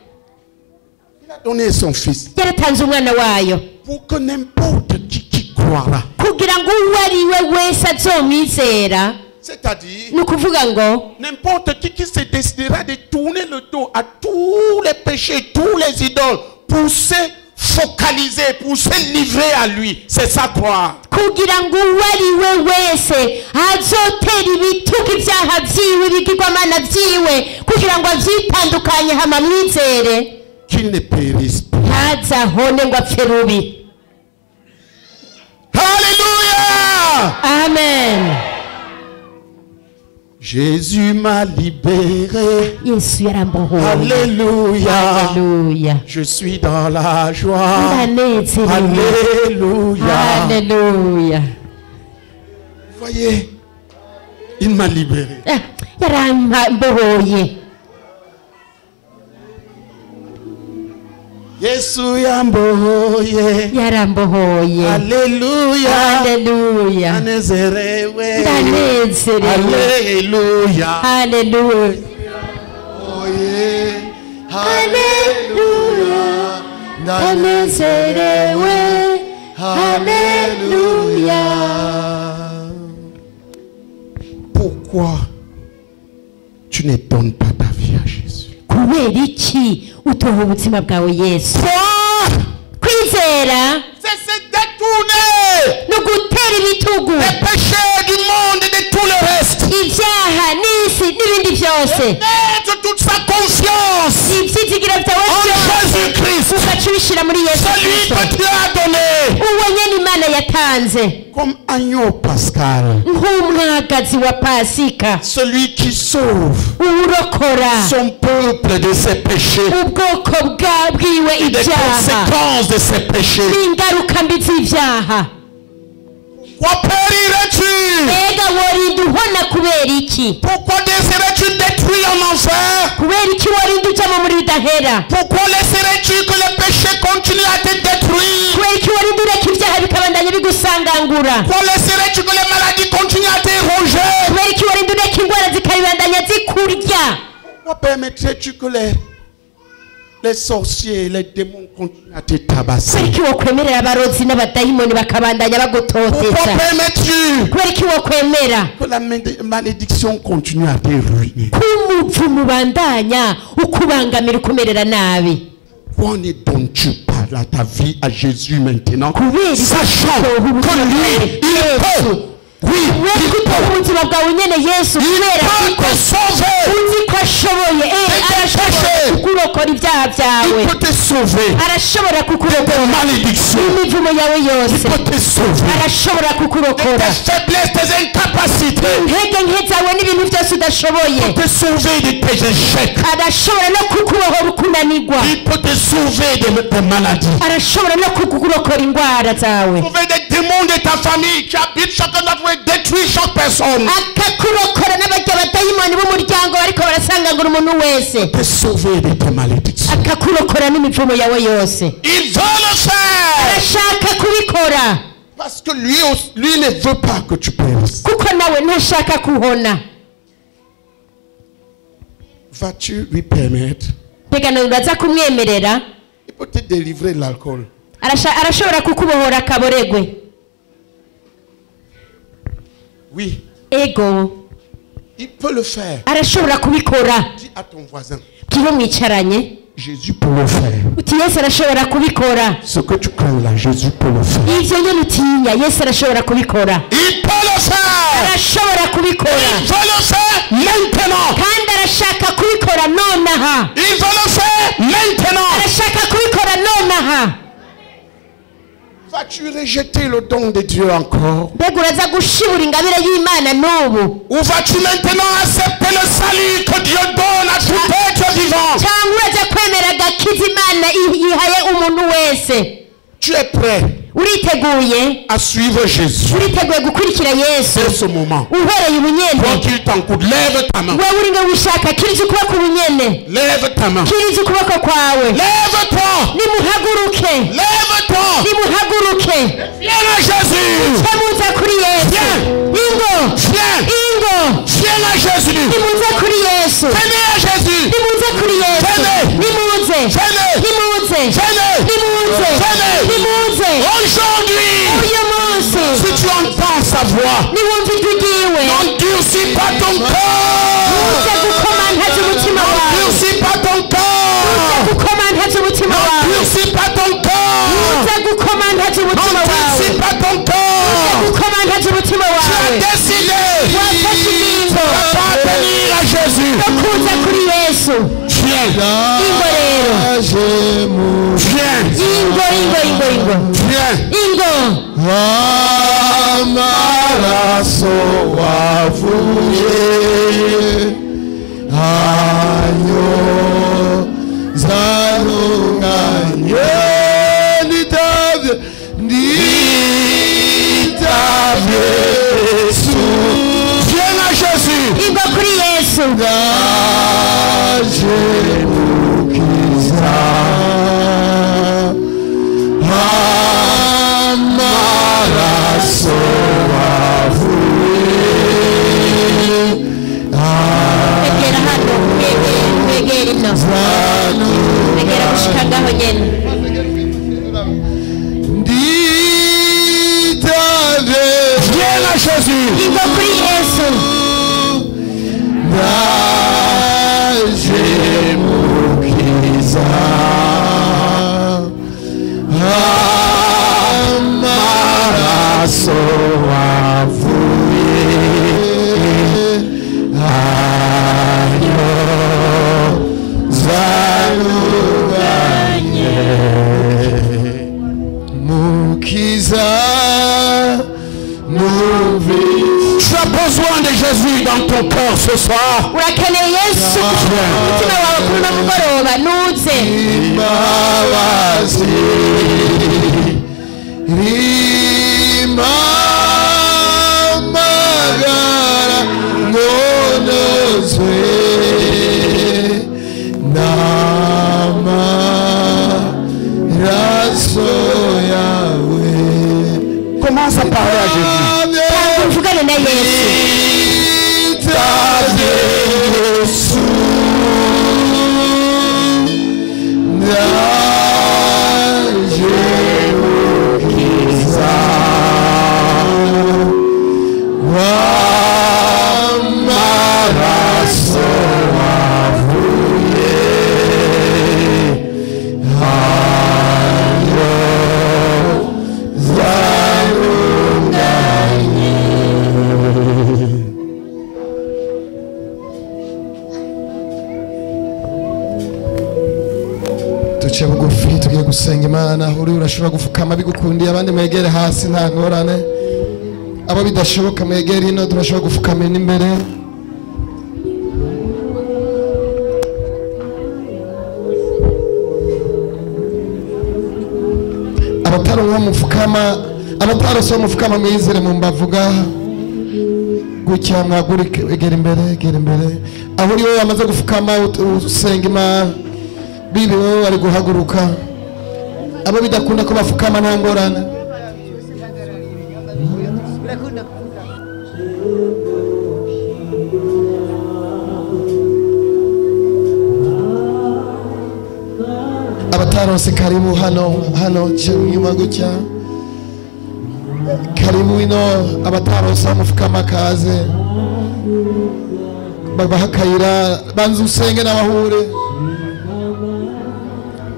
Il a donné son Fils Yaratanze umwana wayo pour que n'importe qui croira. kugira ngo uwo ari we wese azomwizera. C'est-à-dire, Ni ukuvuga ngo n'importe qui se décidera de tourner le dos à tous tous les péchés, tous les idoles, pour se focaliser, pour se livrer à lui. C'est ça croire. kugira ngo uwariwe wese azotera ibitugu ibyaha byiwe ibigirwamana byiwe kugira ngo avyitandukanye hama mwizere Qu'il ne périsse pas. ntazahone ngo apfe rubi. Alléluia! Amen. Jésus m'a libéré. Yesu yarambohoye. Alléluia. Alléluia. Je suis dans la joie. Ndanezerewe. Alléluia. Alléluia. Voyez, il m'a libéré. Ah, yarambohoye. Yesu yambohoye. Yarambohoye. Alléluia. Alléluia. Ndanezerewe. Ndanezerewe. Alléluia. Alléluia. Alléluia. Ndanezerewe. Alléluia. Pourquoi tu ne donnes pas ta vie à Jésus? kubera iki utoha ubuzima bwawe Yesu? Kwizera C'est se détourner no gutera ibitugu des péchés du monde et de tout le reste. ibyaha n'isi n'ibindi byose Mettre toute sa confiance ibyizigiro byawe en byose Jésus-Christ, ugaca ubishyira muri Yesu celui Kristo, que Dieu a donné uwo nyene Imana yatanze comme agneau pascal, nk'umwagazi wa Pasika, celui qui sauve urokora son peuple de ses péchés ubwoko bwiwe et des ibyaha conséquences de ses péchés. n'ingaruka mbi z'ibyaha. Pourquoi périrais-tu? Mbega worinda uhona kubera iki? Pourquoi désirais-tu détruire en enfer? Kubera iki worinda uja mu muri bidahera? Pourquoi laisserais-tu que le péché continue à te détruire? Kubera iki worinda ureka ibyaha bikabandanya bigusangangura? Pourquoi laisserais-tu que les maladies continuent à te ronger? Kubera iki worinda ureka indwara zikabandanya zikurya? Pourquoi permettrais-tu que les sorciers, les démons continuent à te tabasser? Kubera iki wokwemerera abarozi n'abadayimoni bakabandanya Pourquoi bagutoteza? permets-tu Kubera iki wokwemera que la malédiction continue à te ruiner? k'umuvumo ubandanya ukubangamira ukumerera nabi? Pourquoi ne donnes-tu pas ta vie à Jésus maintenant? Kubera iki Sachant utoha que ubuzima lui, il bwawe peut. Yesu? Oui, Kubera ko utoha ubuzima bwawe nyene Yesu il kubera peut ko te sauver. uzi ko ashoboye arashobora kukurokora ibyaha byawe, Il peut te sauver arashobora de kukurokora malédiction. imivumo yawe Il yose, peut te sauver arashobora de kukurokora tes faiblesses, tes incapacités. intege nke zawe n'ibintu byose udashoboye, Il peut te sauver de tes échecs. arashobora no kukubohora ukunanirwa, Il peut te sauver de tes maladies. arashobora no kukurokora indwara zawe, Sauver des démons de ta famille qui habitent chacun d'entre eux, détruire chaque personne. akakurokora n'abajya abadayimoni b'umuryango bariko barasangangura umuntu wese, Te sauver de tes malédictions. akakurokora n'imivumo yawe yose. Il veut le faire. Arashaka kubikora Parce que lui ne veut pas que tu périsses. kuko nawe ntashaka kuhona. Vas-tu lui permettre? Mbega nawe uraza kumwemerera? Il peut te délivrer de l'alcool. Arashobora kukubohora akaboregwe. Oui, Ego il peut le faire. arashobora kubikora. Dis à ton voisin, Kiho mwicaranye Jésus peut le faire. uti Yesu arashobora kubikora. Ce que tu crains là, Jésus peut le faire. Ivyo nyene utinya Yesu arashobora kubikora. Il peut le faire. Arashobora kubikora Il veut le faire maintenant. kandi arashaka kubikora nonaha. Il veut le faire maintenant. Arashaka kubikora nonaha. Vas-tu rejeter le don de Dieu encore? Mbega uraza gushibura ingabire y'Imana n'ubu, Ou vas-tu maintenant accepter le salut que Dieu donne à tout être vivant? cyangwa uraza kwemera agakiza Imana yihaye umuntu wese? Tu es prêt Uriteguye? à suivre Jésus Uriteguye gukurikira Yesu dès ce moment? uhereye ubunyene? Quand il t'encoude, lève ta main. Wewe uri ngo wishaka kiriza ukuboko ubunyene, Lève ta main. kiriza ukuboko kwawe, Lève-toi. nimuhaguruke, Lève-toi. nimuhaguruke, Viens à Jésus. nimuze kuri Yesu. Ingo, Viens. ingo, Viens à Jésus. nimuze kuri Yesu, Venez à Jésus. nimuze kuri Yesu, Venez. nimuze, Venez. nimuze, Venez. nimuze, Venez. nimuze. Aujourd'hui, Uyu munsi si tu entends sa voix, niwumva ijwi ryiwe, n'endurcis pas ton uze corps. gukomantaza umutima wawe, N'endurcis pas ton corps. umutima wawe n'anticipe pas ton corps. gukomantaza umutima Tu as wawe décidé wafashe ingingo de appartenir à Jésus. yo kuza kuri yesu Viens. ingo rero Viens. ingo Viens. ingo amaraso wavuye ayo zanunganye nditavye Yesu. Viens à Jésus. ingo kuri yesu Ndaje mukiza amaraso egera hano egera ino egera gushika ngaho nyene nditavye Viens à Jésus. ingo kuri yesu ndaje mukiza amaraso wavuye ayo zanunganye mukiza Tu as besoin de Jésus dans ton cœur ce soir. urakeneye yesu gushika mu mutima wawe kuri uno mugoroba nuze imbabazi rimamagara ngonozwe n'amaraso yawe. Commence à parler à Jésus. uvugane na yesu Nditavye Yesu. Ndaje mukiza w'amaraso wavuye ayo zanunganye. duce bugufi tugiye gusenga imana uri urashobora gupfukama bigukundiye abandi mwegere hasi nta ngorane abo bidashoboka mwegere ino turashobora gupfukama n'imbere abataronka mupfukama abatarose mupfukama mwizere mu mbavuga gutya mwagurike egera imbere aho uri wowe wamaze gupfukama usenga imana bibi wowe bari guhaguruka abo bidakunda ko bapfukama nta ngorane abatarose karibu hano nyuma gutya karibu ino abatarose mufukama kaze babaha akayira banza usenge n'abahure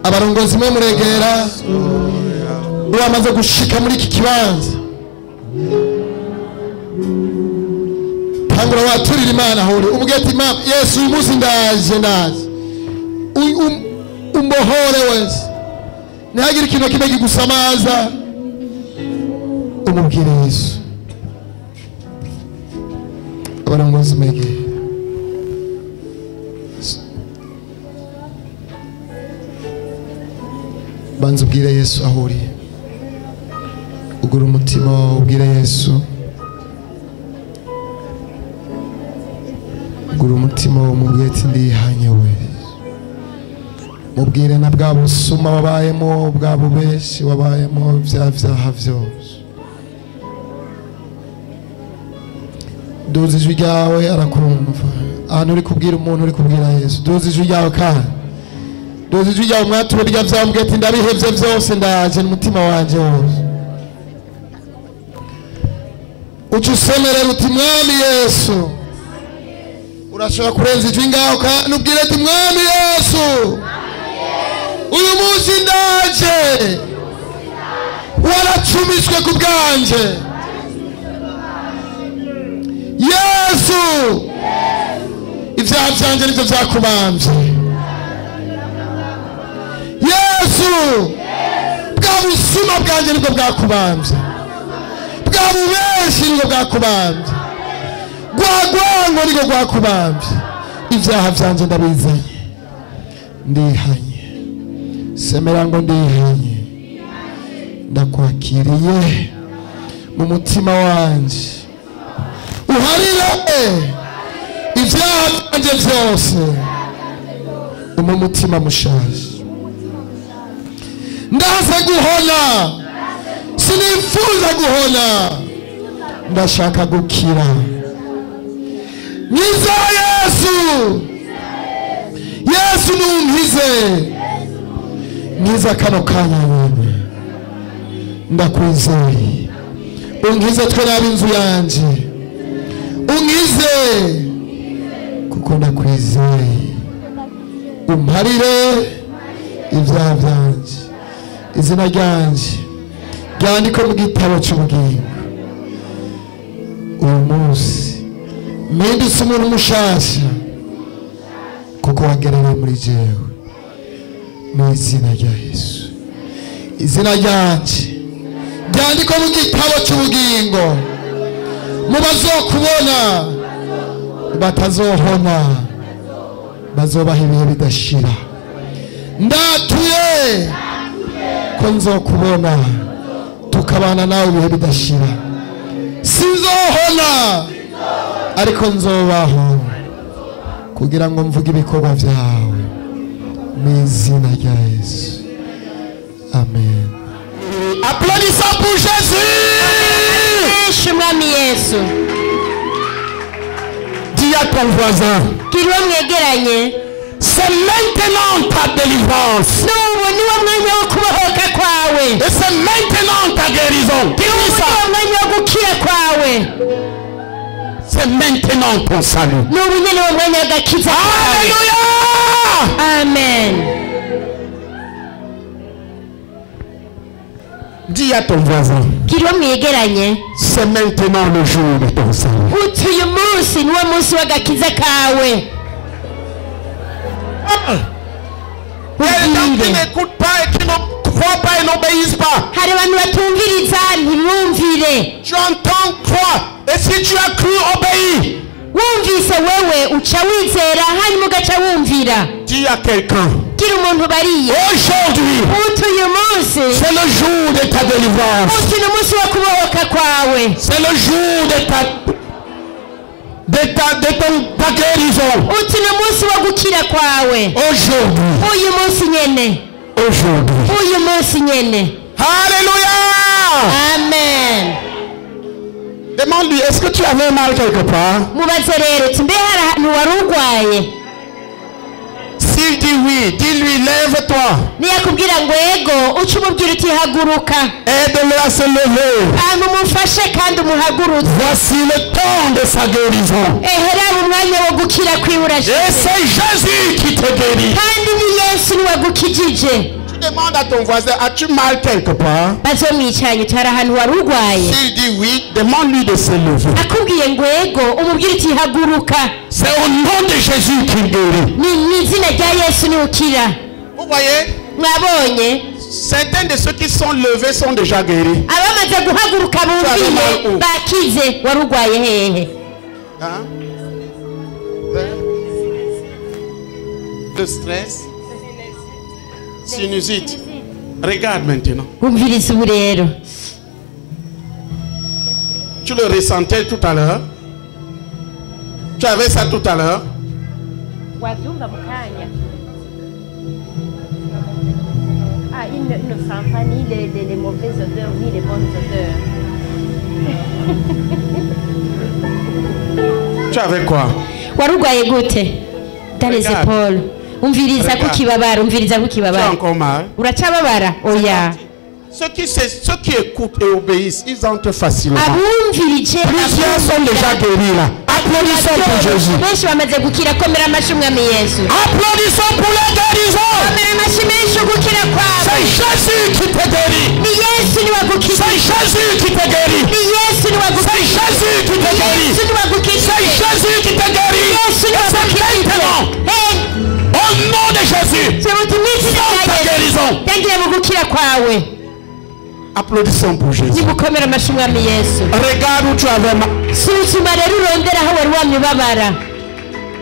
abarongozi mwe muregera bamaze gushika muri iki kibanza tangura waturira imana hore ubwete imana Yesu uyu munsi ndaje umbohore wese ntihagire ikintu kimwe kigusamaza umubwire Yesu abarongozi mwegera banza ubwire Yesu aho uri ugura umutima ubwire Yesu ugura umutima umubwire ati ndihanye we mubwire na bwa busuma wabayemo bwa bubeshi wabayemo bya byaha byose duze ijwi ryawe arakumva ahantu uri kubwira umuntu uri kubwira Yesu duze ijwi ryawe kandi duze ijwi ryawe mwature rya byambwiye ati ndabihevye byose ndaje n'umutima wanje wose uca usemerera uti mwami Yesu urashobora kurenza ijwi ngaho kandi ubwire ati mwami Yesu uyu munsi ndaje waracu yaracumitswe ku bwanje. Yesu ibyaha byanje nibyo byakubambye. Yesu bwa busuma bwanjye nibwo bwakubambye. Bwa bubeshi nibwo bwakubambye. Gwagwango nibwo bwakubambye. Ibyaha byanje ndabizanye, ndihanye. Semera ngo ndihanye, ndakwakiriye mu mutima wanje. Uharire ibyaha byanje byose mu mutima mushaje. Ndaza guhona, sinifuza guhona, ndashaka gukira. Nkiza Yesu, Yesu numpize, nkiza kano kanya wewe, ndakwizeye. Unkize twe n'ab'inzu yanje, unkize kuko ndakwizeye. Umparire ibyaha byanje, izina ryanje ryandikwe mu gitabo cy'ubugingo. Uyu munsi mpindutse umuntu mushasha kuko wagereye muri jewe, mu izina rya Yesu. Izina ryanje ryandikwe mu gitabo cy'ubugingo. Mu bazokubona batazohona, bazobaha ibihe bidashira. Ndatuye ko nzokubona tukabana nawe ibihe bidashira. Sinzohona ariko nzobaho kugira ngo mvuge ibikorwa byawe mu izina rya Yesu. Amen. Applaudissons pour Jésus. Mwami Yesu. Dis à ton voisin, Kiriwe mwegeranye, c'est maintenant ta délivrance. n'ubu niwo mwanya wo kubohoka kwawe. Et c'est maintenant ta guérison. Dis ça. Niwo mwanya wo gukira kwawe. C'est maintenant ton salut. N'ubu nyene wo mwanya w'agakiza kwawe. Alléluia. Amen. Dis à ton voisin, Kiriwe mwegeranye, c'est maintenant le jour de ton salut. uti uyu munsi niwo munsi w'agakiza kawe. Il y a des gens qui n'écoutent pas et qui ne croient pas et n'obéissent pas. Hari abantu batumviriza ntibumvire. Tu entends, crois. Et si tu as cru, obéis. Wumvise wewe uca wizera hanyuma ugaca wumvira. Dis à quelqu'un, Gira umuntu bariye. aujourd'hui, Uti uyu munsi, c'est le jour de ta délivrance. uti ni umunsi wo kubohoka kwawe. C'est le jour de ta guérison. Uti ni umunsi wo gukira kwawe. Aujourd'hui. Uyu munsi nyene. Aujourd'hui. Uyu munsi nyene. Alléluia. Amen. Demande-lui, est-ce que tu avais mal quelque part? Mubaze rero uti mbe hari ahantu wari urwaye? S'il dit oui, dis-lui, lève-toi. Niyakubwira ngo ego uca umubwira uti haguruka. Aide-le à se lever. Hanyuma umufashe kandi umuhagurutse. Voici le temps de sa guérison. Ehera umwanya wo gukira kwibura. Et c'est Jésus qui te guérit. Kandi ni Yesu ni wagukijije. Tu demandes à ton voisin, as-tu mal quelque part? Bazomwicaranye uti hari ahantu wari urwaye? S'il dit oui, demande-lui de se lever. Akubwiye ngo ego umubwire uti haguruka. C'est au nom de Jésus qu'il guérit. Ni izina rya Yesu ni ukira. Vous voyez, Mwabonye certains de ceux qui sont levés sont déjà guéris. abamaze guhaguruka bumviye mal. bakize. Wari urwaye hehe? Hein? Le stress, sinusite. Regarde maintenant. Umviriza ubu rero. Tu le ressentais tout à l'heure? Tu avais ça tout à l'heure? Wabyumva mu kanya. Il ne sent pas ni les mauvaises odeurs ni les bonnes odeurs. Tu avais quoi? Wari urwaye gute? Dans les Regarde. épaules. Umviriza Regarde. kukibabara, umviriza Tu as kukibabara. encore mal? Uracababara? Oya. Ceux qui écoutent et obéissent, ils entrent facilement. Abumvirije Plusieurs sont déjà guéris là. Applaudissons pour Jésus. benshi bamaze gukira komera amashyi umwami yesu Applaudissons pour la guérison. komera amashyi menshi ugukira kwawe C'est Jésus qui te guérit. ni yesu ni wagukije C'est Jésus qui te guérit. ni yesu ni C'est wagukije Jésus qui te guérit. yesu ni wagukije C'est Jésus qui te guérit. yesu ni Et c'est wagukije maintenant, au nom de Jésus, sebuti mwizina dans ta rya yesu guérison. tangire mu gukira kwawe Applaudissons pour Jésus. nibukomera amashyi umwami yesu Regarde où tu avais mal. suzuma rero urondera aho wari wamye ubabara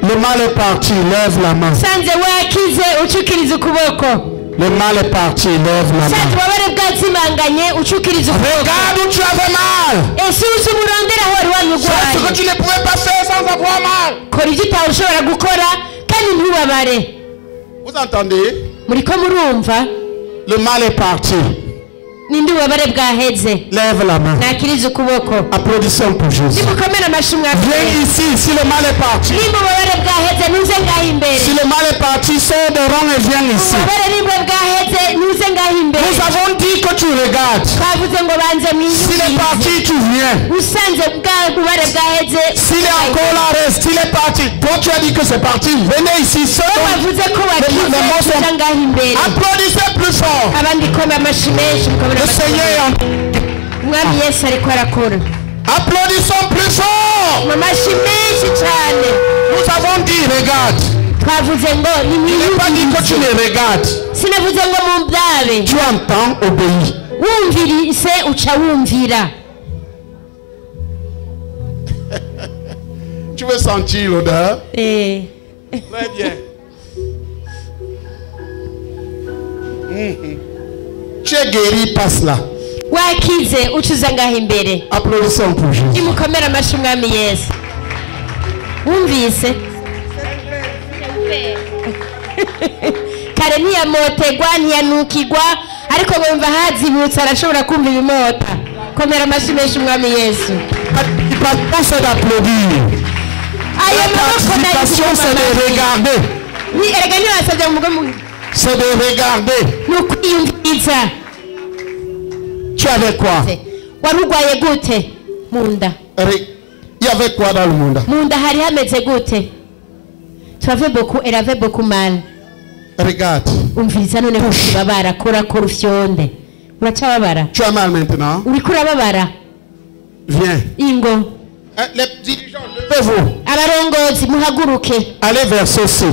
Le mal est parti, lève la main. sanze wakize ucukiriza ukuboko Le mal est parti, lève la sanze main. ububabare bwazimanganye ucukiriza ukuboko Regarde où tu avais mal. suzuma urondera aho wari wamye C'est ce que urwaye tu ne pouvais pas faire sans avoir mal. kora ibyo utawe ushobora gukora kandi ntubabare Vous entendez? muriko murumva Le mal est parti. ninde ububabare bwaheze Lève la main. nakiriza ukuboko Applaudissons pour Jésus. nimukomere amashyi umwami Viens ici si le mal est parti. nimba ububabare bwaheze nuze ngaho imbere Si le mal est parti, sors de rang et viens ici. ububabare nimba bwaheze nuze ngaho imbere Nous avons dit que tu regardes. twavuze ngo banze S'il est parti, tu viens. usanze bwa bubabare bwaheze S'il est encore là, reste. S'il est parti. Toi, tu as dit que c'est parti. Venez ici. Sors. wavuze ko wakize Les mots sont- uza ngaho imbere Applaudissez plus fort. abandi koma amashyi menshi mukomere Le amashyi Seigneur est en... umwami yesu ariko arakora Applaudissons plus fort. mu mashyi menshi cyane Nous avons dit, regarde. twavuze ngo Je n'ai pas dit que tu nimwiyumvire les regardes. sinavuze ngo mubyabe Tu entends, obéis. wumvirise uca wumvira Tu veux sentir l'odeur? Eh. Très bien. Tu es guéri, passe là. wakize ucuza ngaho imbere Applaudissons pour Jésus. nimukomere amashyi umwami yesu wumvise kare ntiyamotegwa ntiyanukigwa ariko bumva hazibutse arashobora kumva ibimota komera amashyi menshi umwami yesu Il passe pas c'est d'applaudir. ayo La maboko participation, c'est de regarder. erega ntibasabye mu mugo C'est de regarder. ni ukwiyumviriza Tu avais quoi? wari urwaye gute mu nda Il y avait quoi dans le monde? mu nda hari hameze gute tuave beaucoup elle avait beaucoup mal Regarde. umviriza none kubabara kora ufyonde uracababara Tu as mal maintenant? uriko urababara Viens. ingo Les dirigeants, levez-vous. abarongozi muhaguruke Allez vers ceci.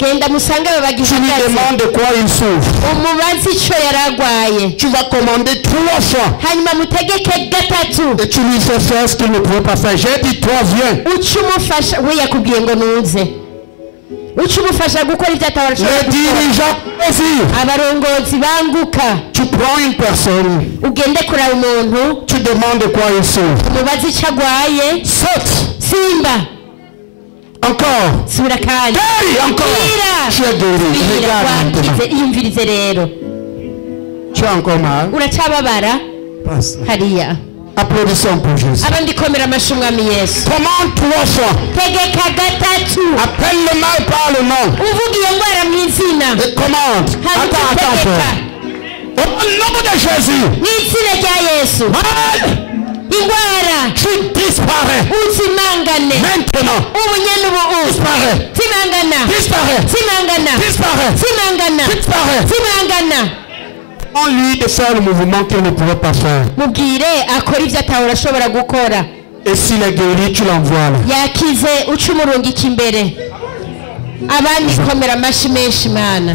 genda musange Tu lui babagihagaze demandes de quoi il souffre. umubazi ico yaragwaye Tu vas commander 3 fois. hanyuma mutegeke gatatu Et tu lui fais faire ce qu'il ne pouvait pas faire. J'ai dit, toi, viens. uca umufasha we yakubwiye ngo nuze uca umufasha gukora ibyo atabasha Les dirigeants, vas-y. abarongozi banguka Tu prends une personne. ugende kuraba umuntu Tu demandes de quoi il souffre. umubazi ico agwaye Saute. simba Encore. subira kandi Guéri, encore. Bwira. Tu es guéri. Bwira, Regarde maintenant. wakize iyumvirize rero Tu as encore mal. uracababara Passe. hariya Applaudissons pour Jésus. abandi komera amashyi umwami yesu Commande 3 fois. tegeka gatatu Appelle le mal par le nom. uvuga iyo ndwara mu izina Et commande. hanyuma Attends, tegeka frère. Au nom de Jésus. mu izina rya yesu Mal, indwara tu disparais. uzimangane Maintenant. ubunyene ubu Disparaît. zimangana Disparaît. zimangana Disparaît. zimangana Disparaît. zimangana On lui de faire le mouvement qu'il ne pouvait pas faire. mubwire akora ibyo atahora ashobora gukora Et s'il est guéri, tu l'envoies là. yakize uca umurungika imbere abandi komera amashyi menshi mana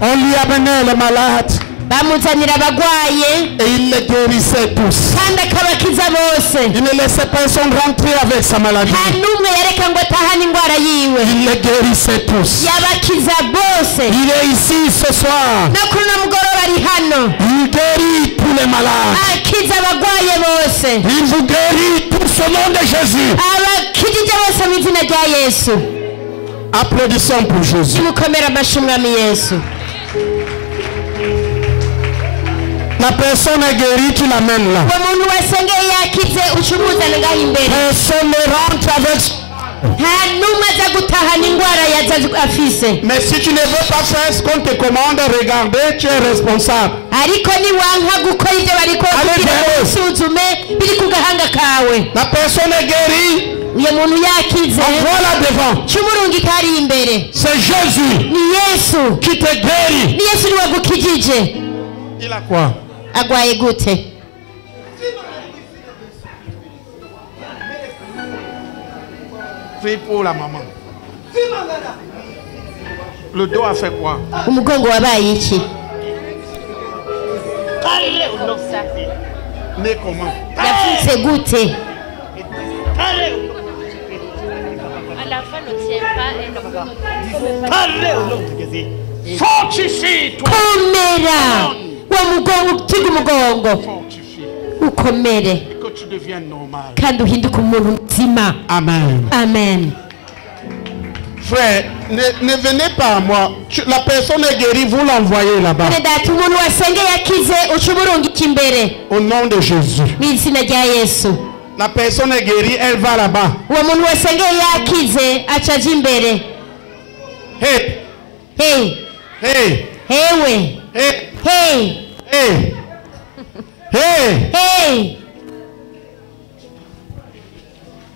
On lui amenait le malade bamuzanira abagwaye et il les guérissait tous. kandi akabakiza bose Il ne laissait personne rentrer avec sa maladie. nta n'umwe yareka ngo atahane indwara yiwe Il les guérissait tous. yabakiza bose Il est ici ce soir. no kuri uno mugoroba ari hano Il guérit tous les malades. akiza abagwaye bose Il vous guérit tous au nom de Jésus. abakijije bose mu izina rya yesu Applaudissons pour Jésus. nimukomere amashyi umwami yesu La personne est guérie, tu l'amènes là. uwo muntu wasengeye yakize uca umuzana ngaho imbere Personne ne rentre avec... nta n'umwe aza gutahana indwara yaza afise Mais si tu ne veux pas faire ce qu'on te commande, regardez, tu es responsable. ariko niwanka gukora ibyo bariko kugira ngo usuzume biri ku gahanga kawe. La personne est guérie. Uyo muntu yakize. Voilà devant. Cy'umurungi kari imbere. C'est Jésus. Ni Yesu. Qui te guérit. Ni Yesu ni wagukijije. Il a quoi? Agwaye gute? Prie pour la maman. Le dos a fait quoi? Umugongo wabaye iki? Né comment? Yavutse gute? Fortifie toi. Komera. Wa mugongo utiga umugongo. Fortifie. Ukomere. Et que tu deviennes normal. Kandi uhinduke umuntu muzima. Amen. Amen. Frère, ne venez pas à moi. La personne est guérie, vous l'envoyez là-bas. Data umuntu wasenge yakize ucumurungika imbere. Au nom de Jésus. Mu izina rya Yesu. La personne est guérie, elle va là-bas. Uwo muntu wasenge yakize acaje imbere. Hey, Hey. hey, Hewe. hey, Hey. hey, hey. Hey.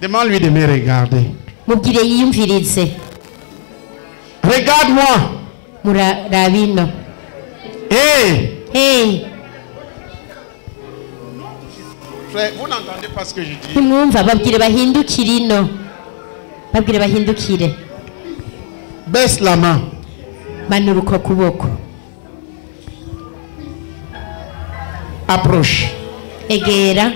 Demande-lui de me regarder. Mubwire yiyumvirize. Regarde-moi. Murabino. Hey. Hey. Frère, vous n'entendez pas ce que je dis. Ntimwumva babwire bahindukire ino. Babwire bahindukire. Baisse la main. Manura uko kuboko. Approche. Egera.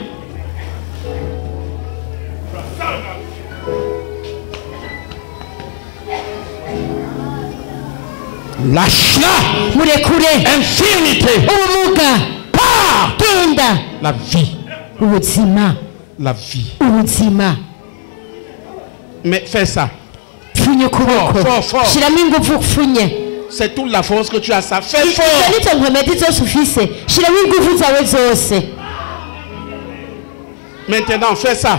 Lâche-la. Murekure. Infirmité. Ubumuga. Pars. Genda. La vie. Ubuzima. La vie. Ubuzima. Mais fais ça. Pfunye ukuboko. Fort, fort. Shiramo ingufu upfunye. C'est toute la force que tu as. Ça fait Izo fort. nizo nkomezi zose ufise. Shiramo ingufu zawe zose. Maintenant, fais ça.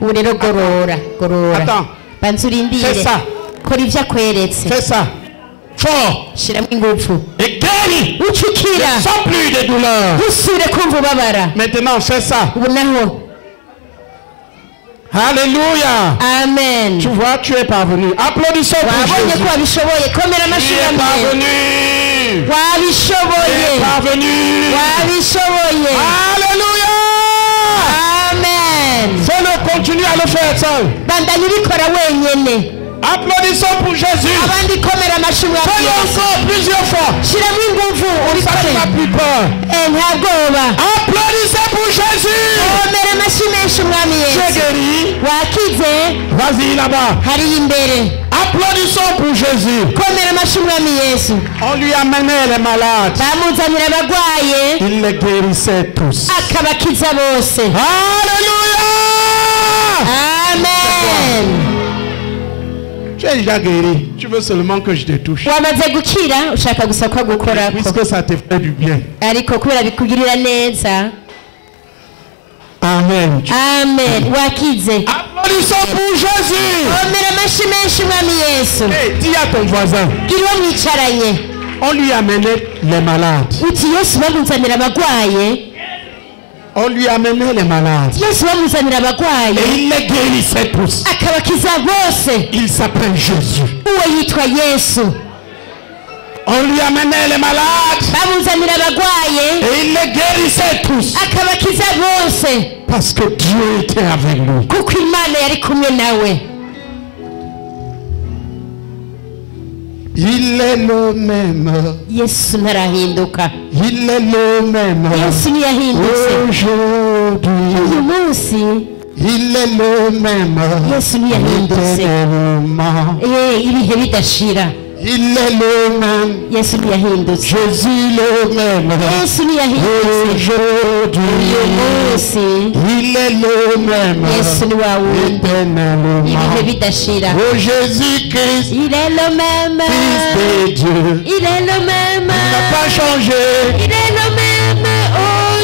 Ubu rero gorora. Gorora. Attends. Banza urindire. Fais ça. Kora ibyo akweretse. Fais ça. Fort. Shiramo ingufu. Et guéris. Ucukira. Sans plus de douleur. Ntusubire kumva ubabara. Maintenant, fais ça. Ubu naho. Alléluia. Amen. Tu vois, tu es parvenu. Applaudissons pour Wabonye Jésus. ko wabishoboye. Komera Tu amashyi es amwe. parvenu. Tu es Wabishoboye. parvenu. Wabishoboye. Alléluia. Amen. Fais-le, continue à le faire seul. Bandanya ubikora wenyene. Applaudissons pour Jésus. Abandi komera amashyi amwe. Fais-le encore plusieurs fois. Shiramo ingufu Ça ne ubikore. fait plus peur. Nta bwoba. Applaudissez pour Jésus. Komera amashyi menshi umwami Tu es Yesu. guéri. Wakize Vas-y là-bas. hariya imbere. Applaudissons pour Jésus. Komera amashyi umwami Yesu. On lui amenait les malades. Bamuzanira abagwaye Il les guérissait tous. akabakiza bose. Alléluia. Amen. Tu es déjà guéri. Tu veux seulement que je te touche. Wamaze gukira ushaka gusa ko gukorako. Puisque ça te fait du bien. Ariko kubera bikugirira neza. Amen. Amen. Wakize. Applaudissons pour Jésus. Komera amashyi menshi umwami Yesu. Hey, dis à ton voisin. Gira uwo mwicaranye. On lui amenait les malades. Uti Yesu bamuzanira abagwaye. On lui amenait les malades. Yesu bamuzanira abagwaye. Et il les guérissait tous. Akabakiza bose. Il s'appelle Jésus. Uwo yitwa Yesu. On lui amenait les malades. Bamuzanira abagwaye. Et il les guérissait tous. Akabakiza bose. Parce que Dieu était avec nous. Kuko Imana yari kumwe nawe. Il est le même. Yesu ntarahinduka. Il est le même. Yesu ntiyahindutse. Aujourd'hui. Uyu munsi Il est le même. Yesu ntiyahindutse. Éternellement. Ibihe bidashira. Il est le même. Yesu ntiyahindutse. Jésus le même. Yesu ntiyahindutse. Aujourd'hui. Uyu munsi Il est le même. Yesu ni wa wundi. Éternellement. Ibihe bidashira. Oh Jésus-Christ, Il est le même. Fils de Dieu. Il est le même. Il n'a pas changé. Il est le même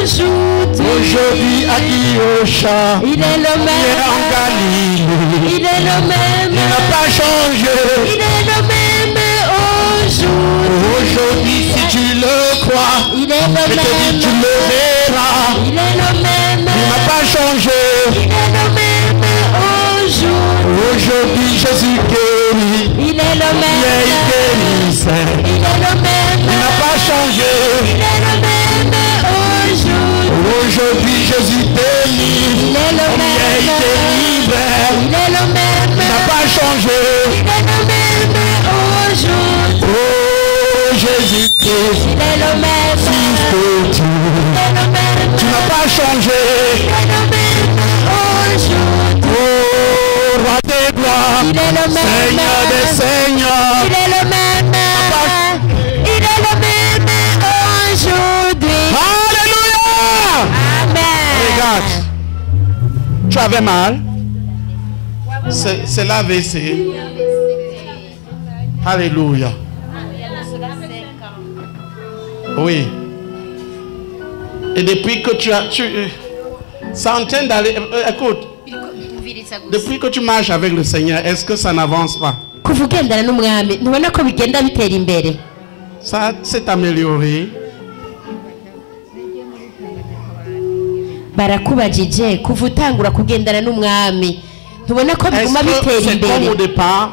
aujourd'hui. Aujourd'hui à Guillaucha. Il est le Il est en même. Galilée. Il est le même. Il n'a pas changé. Il est le même aujourd'hui. Aujourd'hui, si tu le crois, Il Il est le Je te dis, tu même. le verras. Il est le même. Il n'a pas changé. Il est le même aujourd'hui. Aujourd'hui, Jésus guérit. Il est le Il même. guérisseur. Il est le même. Il n'a pas changé. Il est le même aujourd'hui. Aujourd'hui, Jésus délivre. Il est le Il même. délivre. Il est le même. Il n'a pas changé. Il est le même aujourd'hui. Oh, Jésus-Christ, Il est le même. Fils de Dieu. Il est le même. Tu n'as pas changé. Il est le même aujourd'hui. Oh, roi des gloires. Il est le même. Seigneur des seigneurs. Il est le même. Il est le même aujourd'hui. Alléluia. Amen. Regarde. Tu avais mal. C'est l'AVC. Alléluia. Oui. Et depuis que ça en train d'aller. Écoute, depuis que tu marches avec le Seigneur, est-ce que ça n'avance pas? Kuva ugendana n'umwami ntubona ko bigenda bitera imbere. Ça s'est amélioré. Barakubajije kuva utangura kugendana n'umwami ntubona ko Est-ce biguma que bitera c'est comme au imbere. départ?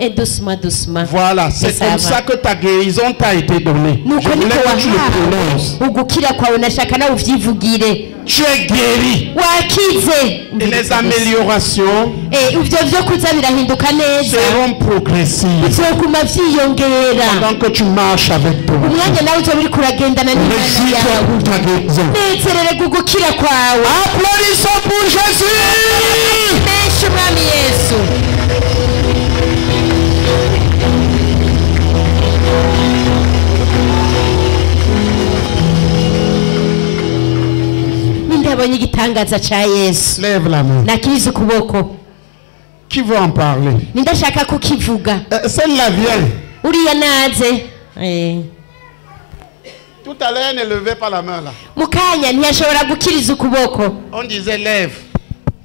Et doucement, doucement. Voilà, c'est Ça comme va. ça que ta guérison t'a été donnée. Je Nuko voulais niko que tu le prononces. wahawe ugukira kwawe nashaka nawe uvyivugire. Tu es guéri. Wakize. Et les améliorations Ivyo vyo kuza birahinduka neza. seront progressives Bizoguma vyiyongera. pendant que tu marches avec toi. Umwanya nawe uzoba uriko uragendana n'Imana Réjouis-toi yawe. pour ta guérison. Nezerere gukira kwawe. Applaudissons pour Jésus. Menshi umwami Yesu. Nindabonye igitangaza ca Yesu. Lève la main. Nakiriza ukuboko. Qui veut en parler? Nindashaka kukivuga. Celle-là vient. Uriya naze. Tout à l'heure, elle ne levait pas la main là. Mukanya ntiyashobora gukiriza ukuboko. On disait lève.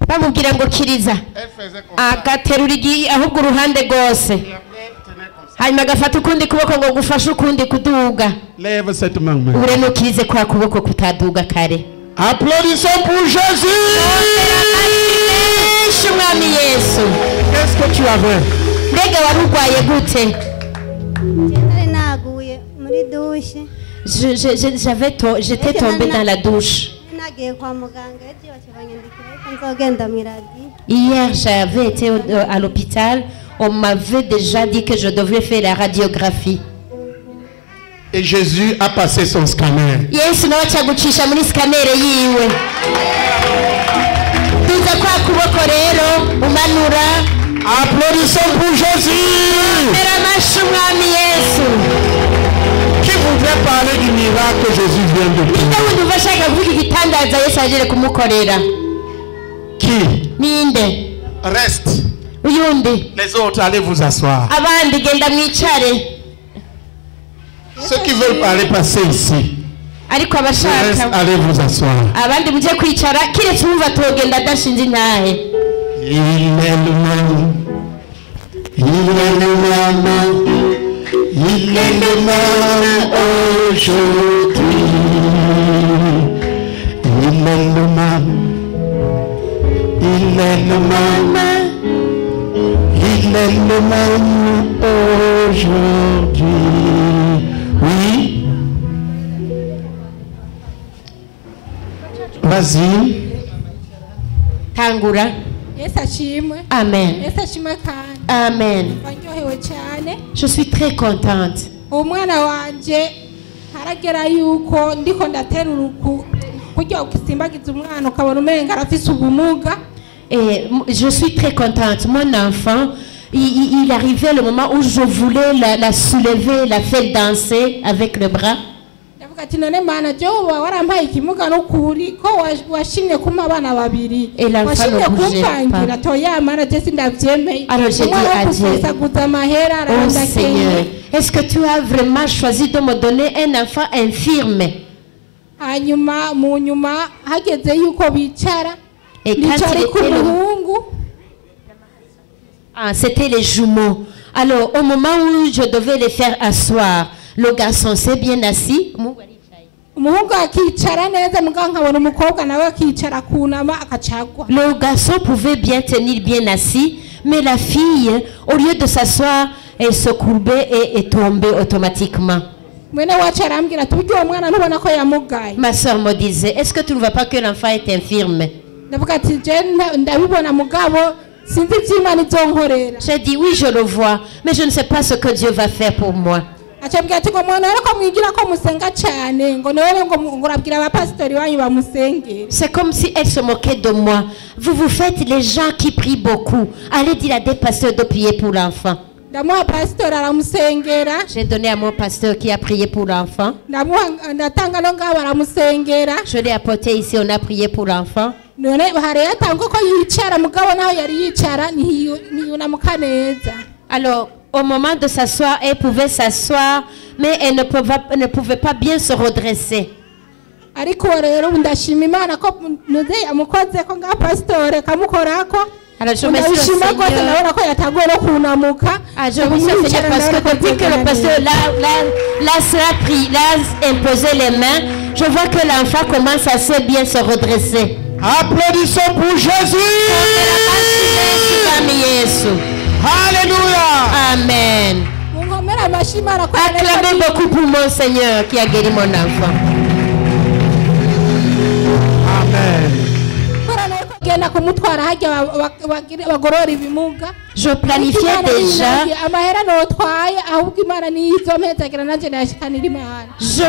Bamubwira ngo kiriza. Elle faisait comme ça. Agaterura ahubwo uruhande rwose. Et après, tenait comme ça. Hanyuma agafata ukundi kuboko ngo gufashe ukundi kuduga. Lève cette main. Ure nukirize kwa kuboko kutaduga kare. Applaudissons pour Jésus. Menshi umwami Yesu. Qu'est-ce que tu avais? Mbega wari urwaye gute? nari naguye muri dushe J'étais tombée dans la douche. nagiye kwa muganga ejo bakibanyandikira ko nzogenda mu radio. Hier, j'avais été à l'hôpital. On m'avait déjà dit que je devais faire la radiographie. Et Jésus a passé son scanner. Yesu nawe acagucisha muri scanner yiwe. Tuza kwa kuboko rero umanura. Applaudissons pour Jésus. Mera amashi umwami Yesu. Qui voudrait parler du miracle que Jésus vient de faire? Ninde wundi uvashaka kuvuga igitangaza Yesu aje kumukorera? Qui? Ninde? Reste. Uyundi. Les autres, allez vous asseoir. Abandi genda mwicare. Ceux qui veulent parler, passez ici. Ariko Le reste, abashaka allez vous asseoir. abandi muje kwicara kiretse umva togenda adashinze intahe. Il est le même. Il est le même. Il est le même aujourd'hui. Il est le même. Il est le même. Il est le même aujourd'hui. Oui. Vas-y. Tangura. Yesu ashimwe. Amen. Yesu ashimwe kandi Amen. baryohewe cyane. Je suis très contente. Umwana wanje haragera yuko ndiko ndatera uruku kurya ukisimbagiza umwana ukabona umenga arafise ubumuga. Et je suis très contente. Mon enfant, il arrivait le moment où je voulais la soulever, la faire danser avec le bras. Ndavuga ati none mana je uba warampaye ikimuga no kuri ko washimye kuma abana babiri. Et l'enfant Washimye ne bougeait kumpangira pas. toya mana je sindavyemeye. Alors j'ai dit à Dieu, oh Seigneur, est-ce que tu as vraiment choisi de me donner un enfant infirme? Hanyuma mu nyuma hageze yuko bicara. Et quand Bicara ku muhungu. c'était les jumeaux. Alors au moment où je devais les faire asseoir, le garçon s'est bien assis. umuhungu akicara neza mugabo nkabona umukobwa nawe akicara kunama akacagwa. Le garçon pouvait bien tenir bien assis, mais la fille, au lieu de s'asseoir, elle se courbait et tombait automatiquement. Mwene wacu arambwira ati buryo uwo mwana ntubona ko yamugaye. Ma soeur me disait, est-ce que tu ne vois pas que l'enfant est infirme? Ndavuga ati je ndabibona mugabo sinzi ivy'Imana izonkorera. J'ai dit, oui, je le vois, mais je ne sais pas ce que Dieu va faire pour moi. Acambwira ati ngo mwana rero ko mwigira ko musenga cyane ngo nawe ngo urabwira abapasitori wanyu bamusengera. C'est comme si elle se moquait de moi. Vous vous faites les gens qui prient beaucoup. Allez dire à des pasteurs de prier pour l'enfant. Ndamuha pastor aramusengera. J'ai donné à mon pasteur qui a prié pour l'enfant. Ndatanga no ngabo aramusengera. Je l'ai apporté ici, on a prié pour l'enfant. None hari yatanga ko yicara mugabo naho yari yicara ntiyunamuka neza. Alors, au moment de s'asseoir, elle pouvait s'asseoir, mais elle ne pouvait pas bien se redresser. Ariko rero ndashima Imana ko nuze amukoze ko nga pastor kamukorako. Alors je remercie le Seigneur. Ah, je remercie le Seigneur parce que depuis que le pasteur l'a imposé les mains, je vois que l'enfant commence à se bien se redresser. Applaudissons pour Jésus. Alléluia. Amen. Acclamez beaucoup pour mon Seigneur qui a guéri mon enfant. Amen. Je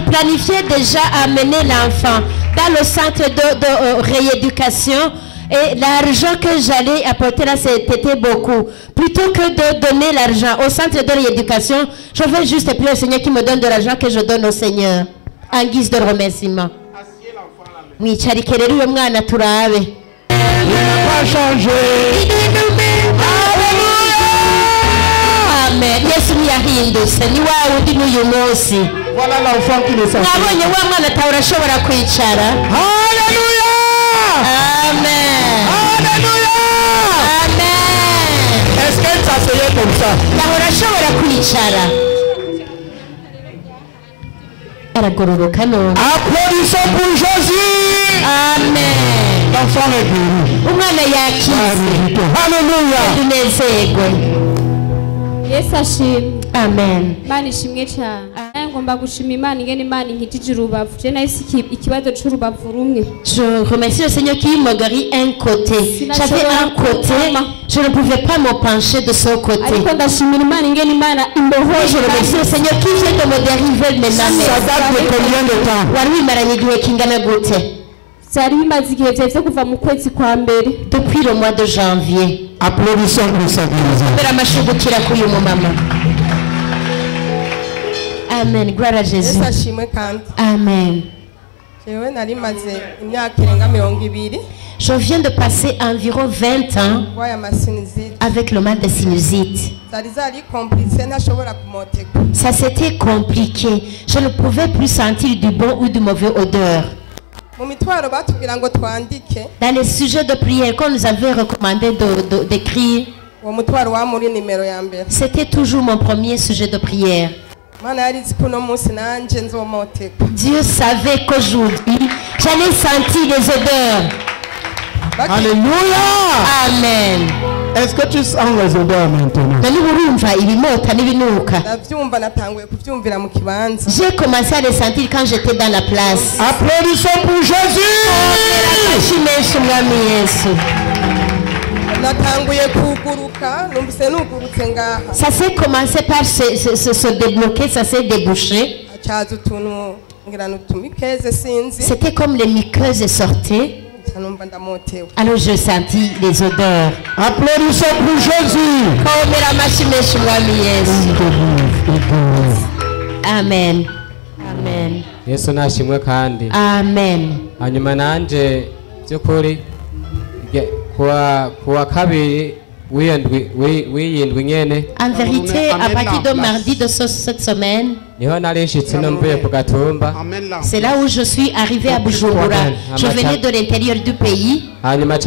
planifiais déjà amener l'enfant dans le centre de rééducation et l'argent que j'allais apporter là c'était beaucoup. Plutôt que de donner l'argent au centre de rééducation, je veux juste prier au Seigneur qui me donne de l'argent que je donne au Seigneur en guise de remerciement. Il n'a pas changé. Amen. Yesu ntiyahindutse ni wa wundi n'uyu munsi. Voilà l'enfant qui ne s'en fout. Nabonye wa mwana atashobora kwicara. Alléluia. Amen. Alléluia. Amen. Est-ce qu'elle s'asseyait comme ça? Yahora ashobora kwicara. Aragororoka none. Applaudissons pour Jésus. Amen. L'enfant est guéri. Umwana yakize. Alléluia. Tunezerwe. Yesu ashimwe. Amen. Imana ishimwe cyane. Ngomba gushima Imana ingene Imana inkijije urubavu. Je nahise ikibazo cy'urubavu rumwe. Je remercie le Seigneur qui me guérit un côté. J'avais un côté, je ne pouvais pas me pencher de ce côté. Ariko ndashimira Imana ingene Imana imbohoje. Je remercie le Seigneur qui vient de me dériver maintenant. Ça date de combien de temps? Wari wimaranye igihe kingana gute? Byari bimaze igihe byose kuva mu kwezi kwa mbere. Depuis le mois de janvier. Applaudissons pour cette raison. Mbere amashugukira k'uyu mumama. Amen. Gloire à Jésus. Amen. Je viens de passer environ 20 ans avec le mal de sinusite. Ça s'était compliqué. Je ne pouvais plus sentir du bon ou du mauvais odeur. Dans les sujets de prière qu'on nous avait recommandé d'écrire, c'était toujours mon premier sujet de prière. Dieu savait qu'aujourd'hui, j'allais sentir les odeurs. Alléluia. Amen. Est-ce que tu sens les odeurs maintenant? J'ai commencé à les sentir quand j'étais dans la place. Applaudissons pour Jésus. Ça s'est commencé par se débloquer, ça s'est débouché. C'était comme les muqueuses sortaient. Alors je sentis les odeurs. Applaudissons pour Jésus. Amen. Amen. Yesu nashimwe kandi. Amen. Hanyuma nanje by'ukuri kuwa kabiri wiyindwi nyene. En vérité, à partir de mardi de cette semaine, c'est là où je suis arrivé à Bujumbura. Je venais de l'intérieur du pays. Alors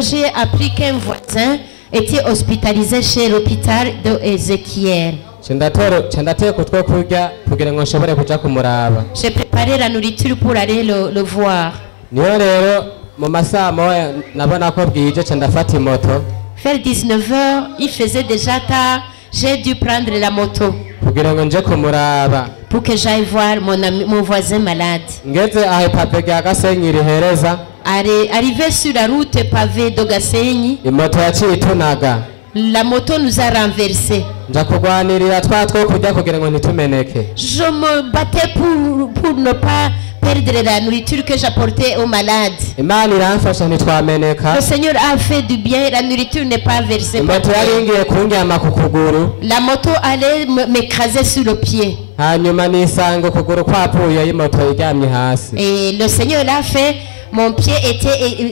j'ai appris qu'un voisin était hospitalisé chez l'hôpital de Ézéchiel. Chandateka utwo kurya kugira ngo nshobore kuja kumuraba. J'ai préparé la nourriture pour aller le voir. Niyo rero mu masaha moya nabona ko bwije candafata imoto. Vers 19h, il faisait déjà tard. J'ai dû prendre la moto Kugira ngo nje kumuraba. pour que j'aille voir mon voisin malade. Ngeze aho pape rya Gasenyi rihereza. Arrivé sur la route pavée de Gasenyi, Imoto yaciye itunaga. la moto nous a renversés. Nja kugwanirira twa two kurya kugira ngo ntitumeneke. Je me battais pour ne pas perdre la nourriture que j'apportais aux malades. Imana iramfasha ntitwameneka. Le Seigneur a fait du bien, la nourriture n'est pas versée. Imoto yari ngiye kundyama ku kuguru. La moto allait m'écraser sur le pied. Hanyuma nisanga ukuguru kwapfuye imoto iryamye hasi. Et le Seigneur l'a fait. Mon pied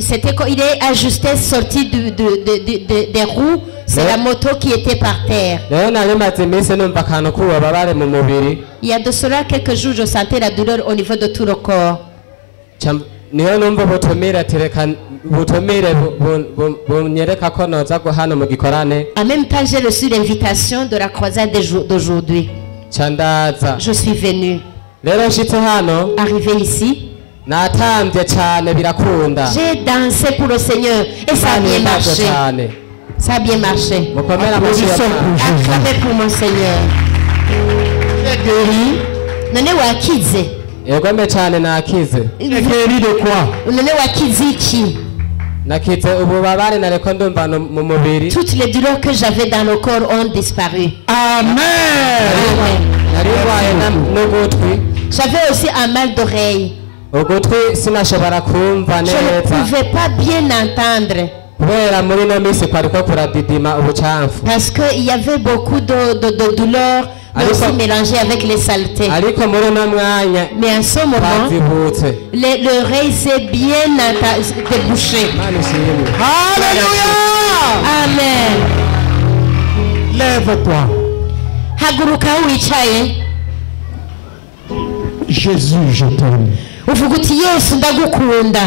c'était quand il est ajusté, sorti des roues. C'est la moto qui était par terre. Rero nari maze iminsi numva akantu k'ububabare mu mubiri. Il y a de cela quelques jours, je sentais la douleur au niveau de tout le corps. Niyo numva ubutumire bunyereka ko noza hano mu gikorane. En même temps, j'ai reçu l'invitation de la croisade d'aujourd'hui. Candaza. Je suis venu. Rero nshitse hano. Arrivé ici. Natambye cyane birakunda. J'ai dansé pour le Seigneur et ça a bien marché. Ça a bien marché. Acclamez pour mon Seigneur. None wakize. Yegome cyane nakize. Guéri de quoi? None wakize iki? Nakize ububabare nareko ndumva mu mubiri. Toutes les douleurs que j'avais dans le corps ont disparu. Amen. J'avais aussi un mal d'oreille. Je ne pouvais pas bien entendre. Parce qu'il y avait beaucoup de douleurs, mais aussi mélangées avec les saletés. Mais en ce moment, l'oreille s'est bien débouchée. Alléluia. Amen. Lève-toi. Haguruka wicaye. Jésus, je t'aime. Uvuga uti Yesu ndagukunda.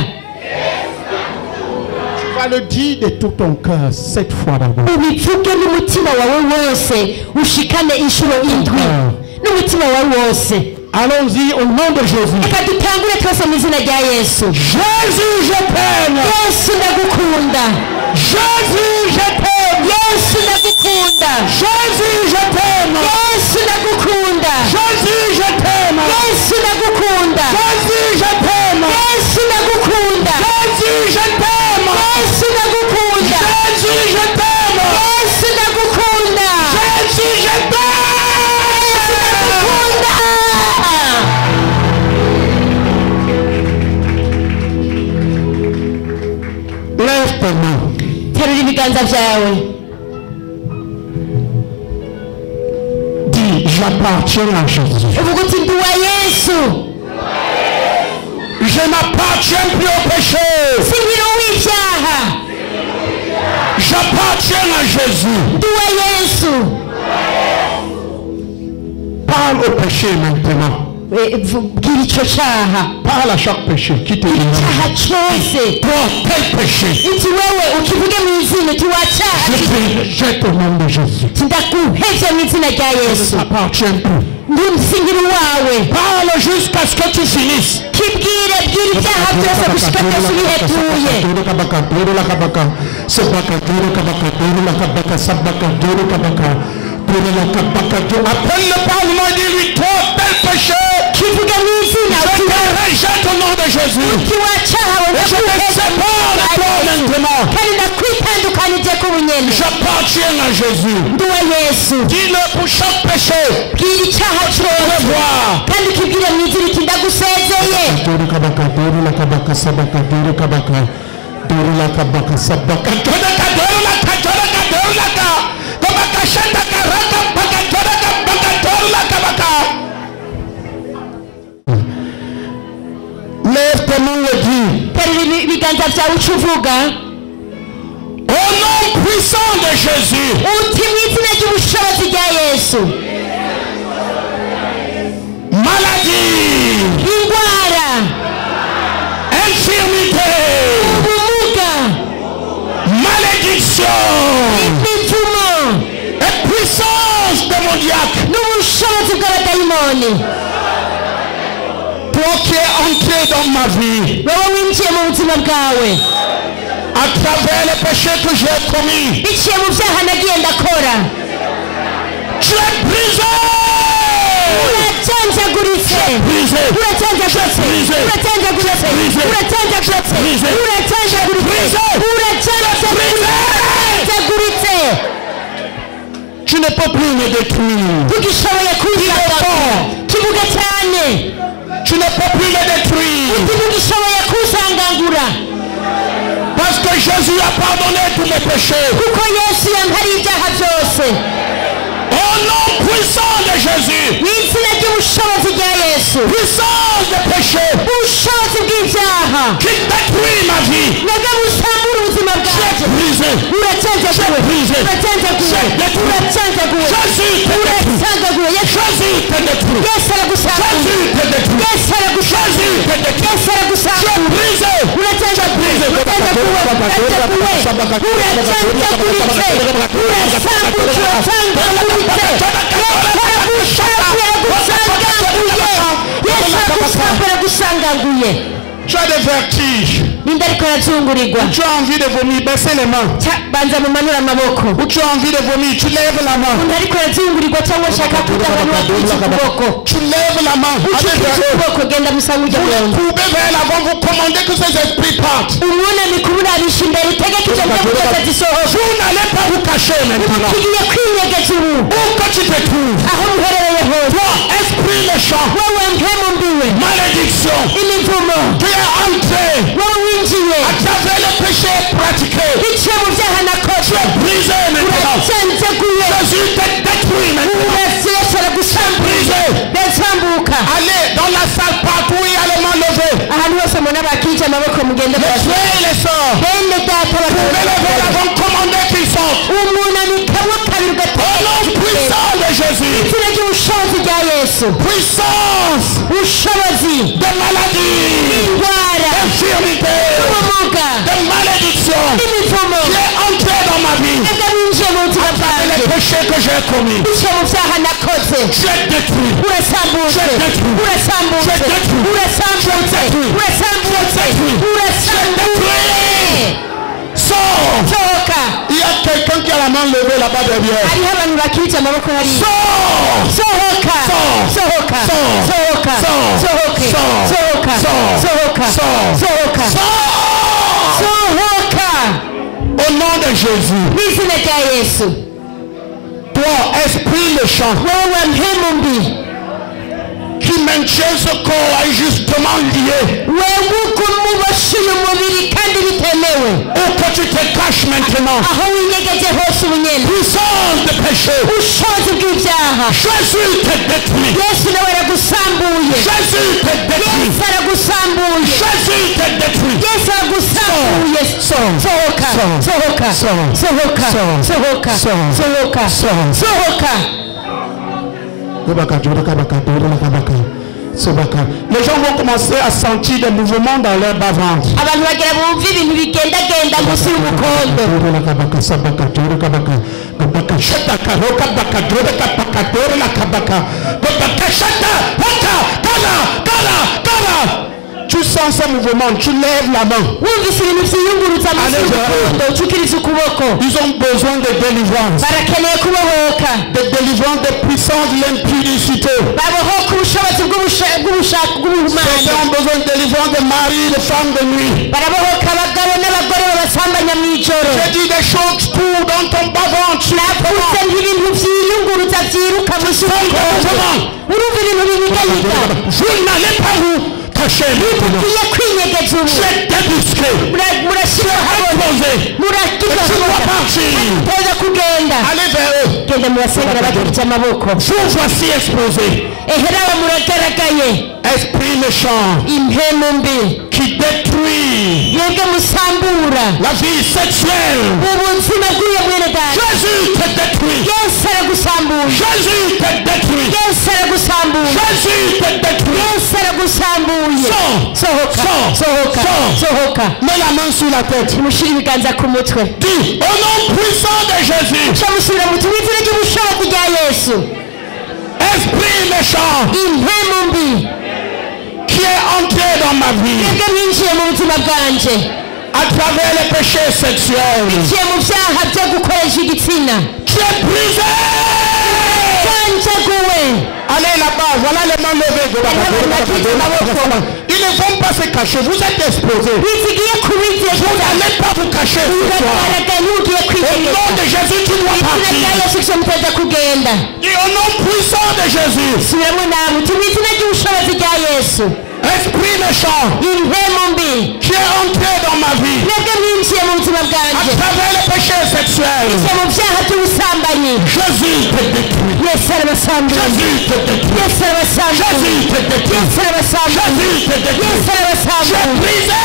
Tu vas le dire de tout ton cœur 7 fois d'abord. Ubivuge n'umutima wawe wose ushikane inshuro indwi n'umutima wawe wose. Allons-y au nom de Jésus. Reka dutangure twese mu izina rya Yesu. Jésus, je t'aime. Yesu ndagukunda. Jésus, je t'aime. Yesu ndagukunda. Jésus, je t'aime. Yesu ndagukunda. Jésus, je t'aime. Yesu ndagukunda. Jésus, je t'aime. Yesu ndagukunda. Jésus, je t'aime. Yesu ndagukunda. Jésus, je t'aime. Yesu ndagukunda. Jésus, je t'aime. Lève tes mains. Terura ibiganza byawe. Dis, j'appartiens à Jésus. Uvuga uti ndi uwa Yesu. Je n'appartiens plus au péché. Sinkiri uw'ibyaha. J'appartiens à Jésus. Ndi uwa Yesu. Parle au péché maintenant. Bwira icyo cyaha. Parle à chaque péché qui te dit. Icyaha cyose. Toi, tel péché. Iti wewe ukivuge mu izina uti wa cyaha. Je te jette au nom de Jésus. Ndaguhevye mu izina rya Yesu. Ça n'appartient plus. Ndi umusingira wawe. Parle jusqu'à ce que tu finisses. Kibwire bwira ibyaha byose gushika byose ubihetuye. Appelle le parlement et dis-lui, toi, tel péché. Kivuge mu izina Je te rejette au nom de Jésus. uti wa cyaha Et je te sépare de toi maintenant. kandi ndakwitandukanije ku bunyene. J'appartiens à Jésus. Ndi uwa Yesu. Dis-le pour chaque péché. Bwira icyaha cyose kandi ukibwire mu izina uti ndagusezeye. Lève tes mains et dis. Terura ibiganza byawe uca uvuga. Au nom puissant de Jésus. Uti mu izina ry'ubushobozi rya Yesu. Maladie. Indwara. Infirmité. Ubumuga. Malédiction. Imivumo. Et puissance démoniaque. abadayimoni. Toi qui es entré dans ma vie, Wewe winjiye mu buzima bwawe à travers les péchés que j'ai commis, biciye mu byaha nagiye ndakora. tu es brisé. Uracanjaguritse. Brisé. Uracanjaguritse. Brisé. Uracanjaguritse. Brisé. Uracanjaguritse. Brisé. Uracanjaguritse. Uracanjaguritse. Tu ne peux plus me détruire. Tugishoboye kwisangagura. Kivuga cyane. Tu ne peux plus me détruire. Tugishoboye kwisangagura. Parce que Jésus a pardonné tous mes péchés. Kuko Yesu yampariye ibyaha byose. Au nom puissant de Jésus. N'izina ry'ubushobozi bwa Yesu. Puissance de péché. Ubushobozi bw'ibyaha. Qui détruit ma vie. Nabwo busambura ubuzima bwanjye. Brisé. Uracanjaguwe. Brisé. Uracanjaguwe. Uracanjaguwe. Jésus te détruit. Uracanjaguwe. Jésus te détruit. Yesu aragusambura. Jésus te détruit. Yesu aragusambura. Jésus te détruit. Yesu aragusambura. Tu es brisé. Uracanjaguwe. Uracanjaguwe. Uracanjaguwe. Tu as des vertiges. Ninde ariko arazungurirwa. Tu as envie de vomir, baissez les mains. Banza mumanura amaboko. Ou tu as envie de vomir, tu lèves la main. Umuntu ariko arazungurirwa cyangwa ashaka kudabanura ukuboko. Tu lèves la main. Ukuboko genda musanga ujya vous coupez vers l'avant, vous commandez que ces esprits partent. umwunami kumurabisha imbere utegeka ibyo byose zisohoka. Vous n'allez pas vous cacher maintenant. Tugiye kwinyegeza ubu. Où que tu te trouves. Aho muherereye hose. Toi, esprit méchant. Wewe mpemu mbiwe. Malédiction. Imivumo. Tu es entré. Wewe winjiye. À travers le péché pratiqué. Biciye mu byaha nakoze. Tu es brisé maintenant. Uracanjaguye. Jésus te détruit maintenant. Yesu aragusambura. Brisé. Ndasambuka. Allez dans la salle partout où il y a les mains levées. Ahantu hose mubona bakije amaboko mugende Les frères et les sœurs. bene data Vous pouvez lever l'avant, commander qu'ils sortent. umwunami kamwe kabiri Au nom gatatu. puissant de Jésus. Izina ry'ubushobozi bwa Yesu. Puissance Ubushobozi. de maladie. Indwara. D'infirmité. Ubumuga. De malédiction. Imivumo. Qui est entré dans ma vie. Ega winjiye mu buzima Les bwanjye. péchés que j'ai commis. Biciye mu byaha nakoze. Tu es détruit. Urasambutse. Urasambutse. Urasambutse. Urasambutse. Urasambutse. Sors. Sohoka. Il y a quelqu'un qui a la main levée là-bas derrière. Hariho abantu bakije amaboko hariya. Sors. Sohoka. Sohoka. Sohoka. Sohoke. Sohoka. Sohoka. Sohoka. Sohoka. Au nom de Jésus. N'izina rya Yesu. Toi, esprit méchant, Wewe mpemu mbi. qui maintient ce corps injustement lié. Wewe kumuboshyuye umubiri kandi bitemewe. Où que tu te caches maintenant. Aho winyegeje hose ubunyene. Puissance de péché. Ubushobozi bw'ibyaha. Jésus te détruit. Yesu nawe aragusambuye. Jésus te détruit. Yesu aragusambuye. Jésus te détruit. Yesu aragusambuye. Sohoka. Sohoka. Sohoka. Sohoka. Sohoka. Sohoka. Les gens vont commencer à sentir des mouvements dans leur bas-ventre. Abantu bagira bumva ibintu bigendagenda munsi y'umukondo. Tu sens ces mouvements, tu lèves la main. Wumvise ibintu byiyungurutsa munsi y'umukondo ukiriza ukuboko. Ils ont besoin de délivrance. Barakeneye kubohoka. De délivrance de puissance de l'impudicité. Babohoka ubushobozi bw'ubuhumane. Certains ont besoin de délivrance de mari, de femme de nuit. Barabohoka abagabo n'abagore babasambanya mu ijoro. Je dis des choses pour dans ton bas-ventre. Navuze nk'ibintu byiyungurutsa byiruka munsi y'umukondo. Urumva ibintu binyiganyiga. Vous n'allez pas vous cacher. Mugiye kwinyegeza ubu. Tu es débusqué. Murashyira hamwe. Exposé. Murakiza Tu dois partir. teza kugenda. Allez vers eux. Genda murasengera bagirije amaboko. Vous voici exposé. Eherawe muragaragaye. Esprit méchant Impemu mbi. qui détruit Yebwe musambura. la vie sexuelle. Ubuzima bw'uyo mwene data. Jésus te détruit. Yesu aragusambuye. Jésus te détruit. Yesu aragusambuye. Jésus te détruit. Yesu aragusambuye. Sohoka. Sohoka. Sohoka. Mets la main sur la tête. Mushyire ibiganza ku mutwe. Dis au nom puissant de Jésus. Mushyira mu izina ry'ubushobozi bwa Yesu. Esprit méchant impemu mbi qui est entré dans ma vie mwebwe mwinjiye mu buzima bwanje à travers les péchés sexuels. biciye mu byaha byo gukoresha igitsina Tu es brisé. kanjaguwe. Allez là-bas, voilà les mains levées. Ils ne vont pas se cacher, vous êtes exposés. bizigiye kubizira Vous n'allez pas vous cacher ce soir. uragaragara ugiye Au kwitegeka nom de Jésus, tu dois izina rya partir. yesu kristo muteza kugenda Et au nom puissant de Jésus, subiramo nawe uti mu izina ry'ubushobozi rya yesu esprit méchant impemu mbi qui est entré dans ma vie mwebwe mwinjiye mu buzima à bwanje travers les péchés sexuels, biciye mu byaha by'ubusambanyi Jésus te détruit. yesu arabasambuye Jésus te détruit. yesu arabasambuye Jésus te détruit. yesu arabasambuye Jésus te détruit. yesu J'ai arabasambuye brisé.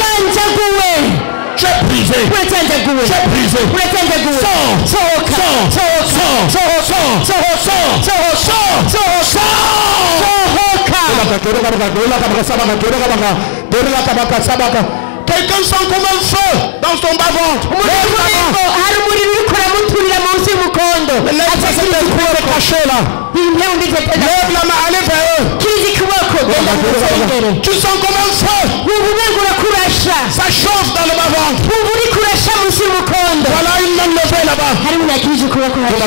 kanjaguwe J'ai brisé. uracanjaguwe J'ai brisé. uracanjaguwe Sors. sohoka Sors. sohoka Sors. sohoka Sors. sohoka Sors. sohoka sohoka Quelqu'un sent comme un feu dans son bas-ventre. umuriro hari umuriro uriko uramuturira munsi y'umukondo Caché là. impemu mbi ziteza Lève la main, allez vers eux. kiriza ukuboko genda mu rusengero Tu sens comme un feu. wumva umenga urakurasha Ça chauffe dans le bas-ventre. wumva uri kurasha munsi y'umukondo Voilà une main levée là-bas. hari unakirije ukuboko hariya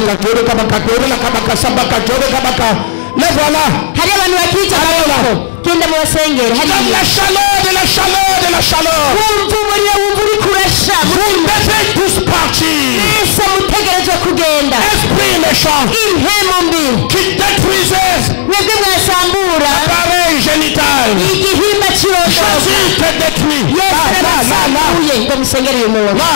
Les voilà. hari abantu bakirije amaboko genda mu basengero hari Comme la chaleur de la chaleur de la chaleur. wumva umuriro wumva uri kurasha Vous devez tous partir. mwese mutegerezwa kugenda Esprit méchant impemu mbi qui détruisait mwebwe mwasambura l'appareil génital. igihimba kirondoka Jésus te détruit. yesu arabasambuye ngo musengere uyu muntu Là.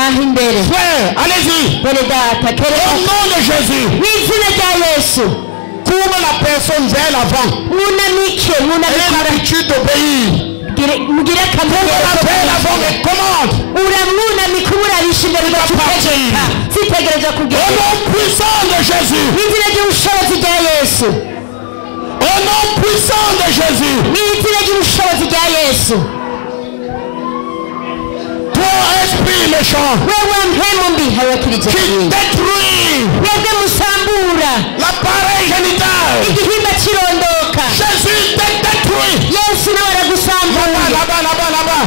aho imbere Frère, allez-y. bene data Au kereka nom de Jésus. mu izina rya yesu Couvre la personne vers l'avant. mwunamike Ayez mwunamike l'habitude d'obéir. mugire akamenyero Vers l'avant et commande. uramwunamika umurabisha imbere ugategeka zitegereza Au kugenda nom puissant de Jésus. mu izina ry'ubushobozi rya yesu Au nom puissant de Jésus. mu izina ry'ubushobozi rya yesu Toi, esprit méchant, wewe mpemu mbi hawakirije qui détruit mwebwe musambura l'appareil génital. igihimba kirondoka Jésus te détruit. yesu nawe Là-bas, aragusambuye là-bas, là-bas, là-bas.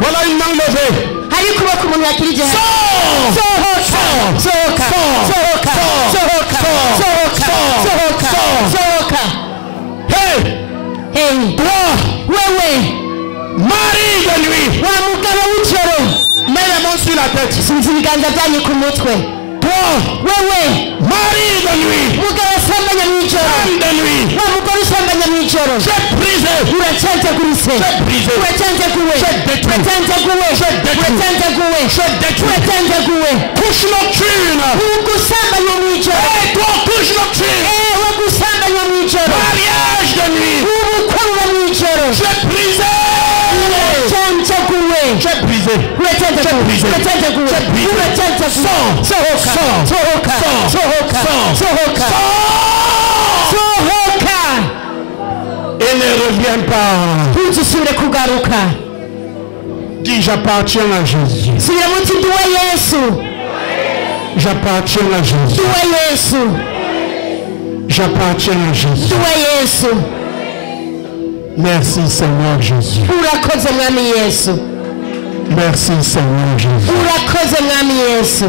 Voilà une main levée. hari ukuboko umuntu yakirije Sors. sohoka sohoka sohoka sohoka sohoka sohoka sohoka Hey, hey toi, wewe mari de nuit, wa mugabo w'ijoro mets les mains sur la tête. subiza ibiganza byanyu ku mutwe Toi, wewe mari de nuit, mugabo asambanya mu ijoro femme de nuit, wa mugore usambanya mu ijoro j'ai brisé. uracanjagurise J'ai brisé. uracanjaguwe J'ai détruit. uracanjaguwe J'ai détruit. uracanjaguwe J'ai détruit. uracanjaguwe Couche nocturne. ugusambanya mu ijoro Et toi, couche nocturne. ewe gusambanya mu ijoro Mariage de nuit. ubukwe buba mu ijoro J'ai brisé. uracanjaguwe J'ai brisé. uracanjaguwe uracanjaguwe uracanjaguwe sohoka sohoka sohoka sohoka sohoka Et ne reviens pas. ntuzusubire kugaruka Dis, j'appartiens à Jésus. subira muti nduwa yesu J'appartiens à Jésus. nduwa yesu J'appartiens à Jésus. nduwa yesu Merci Seigneur Jésus. urakoze mwami yesu Merci Seigneur Jésus. urakoze mwami yesu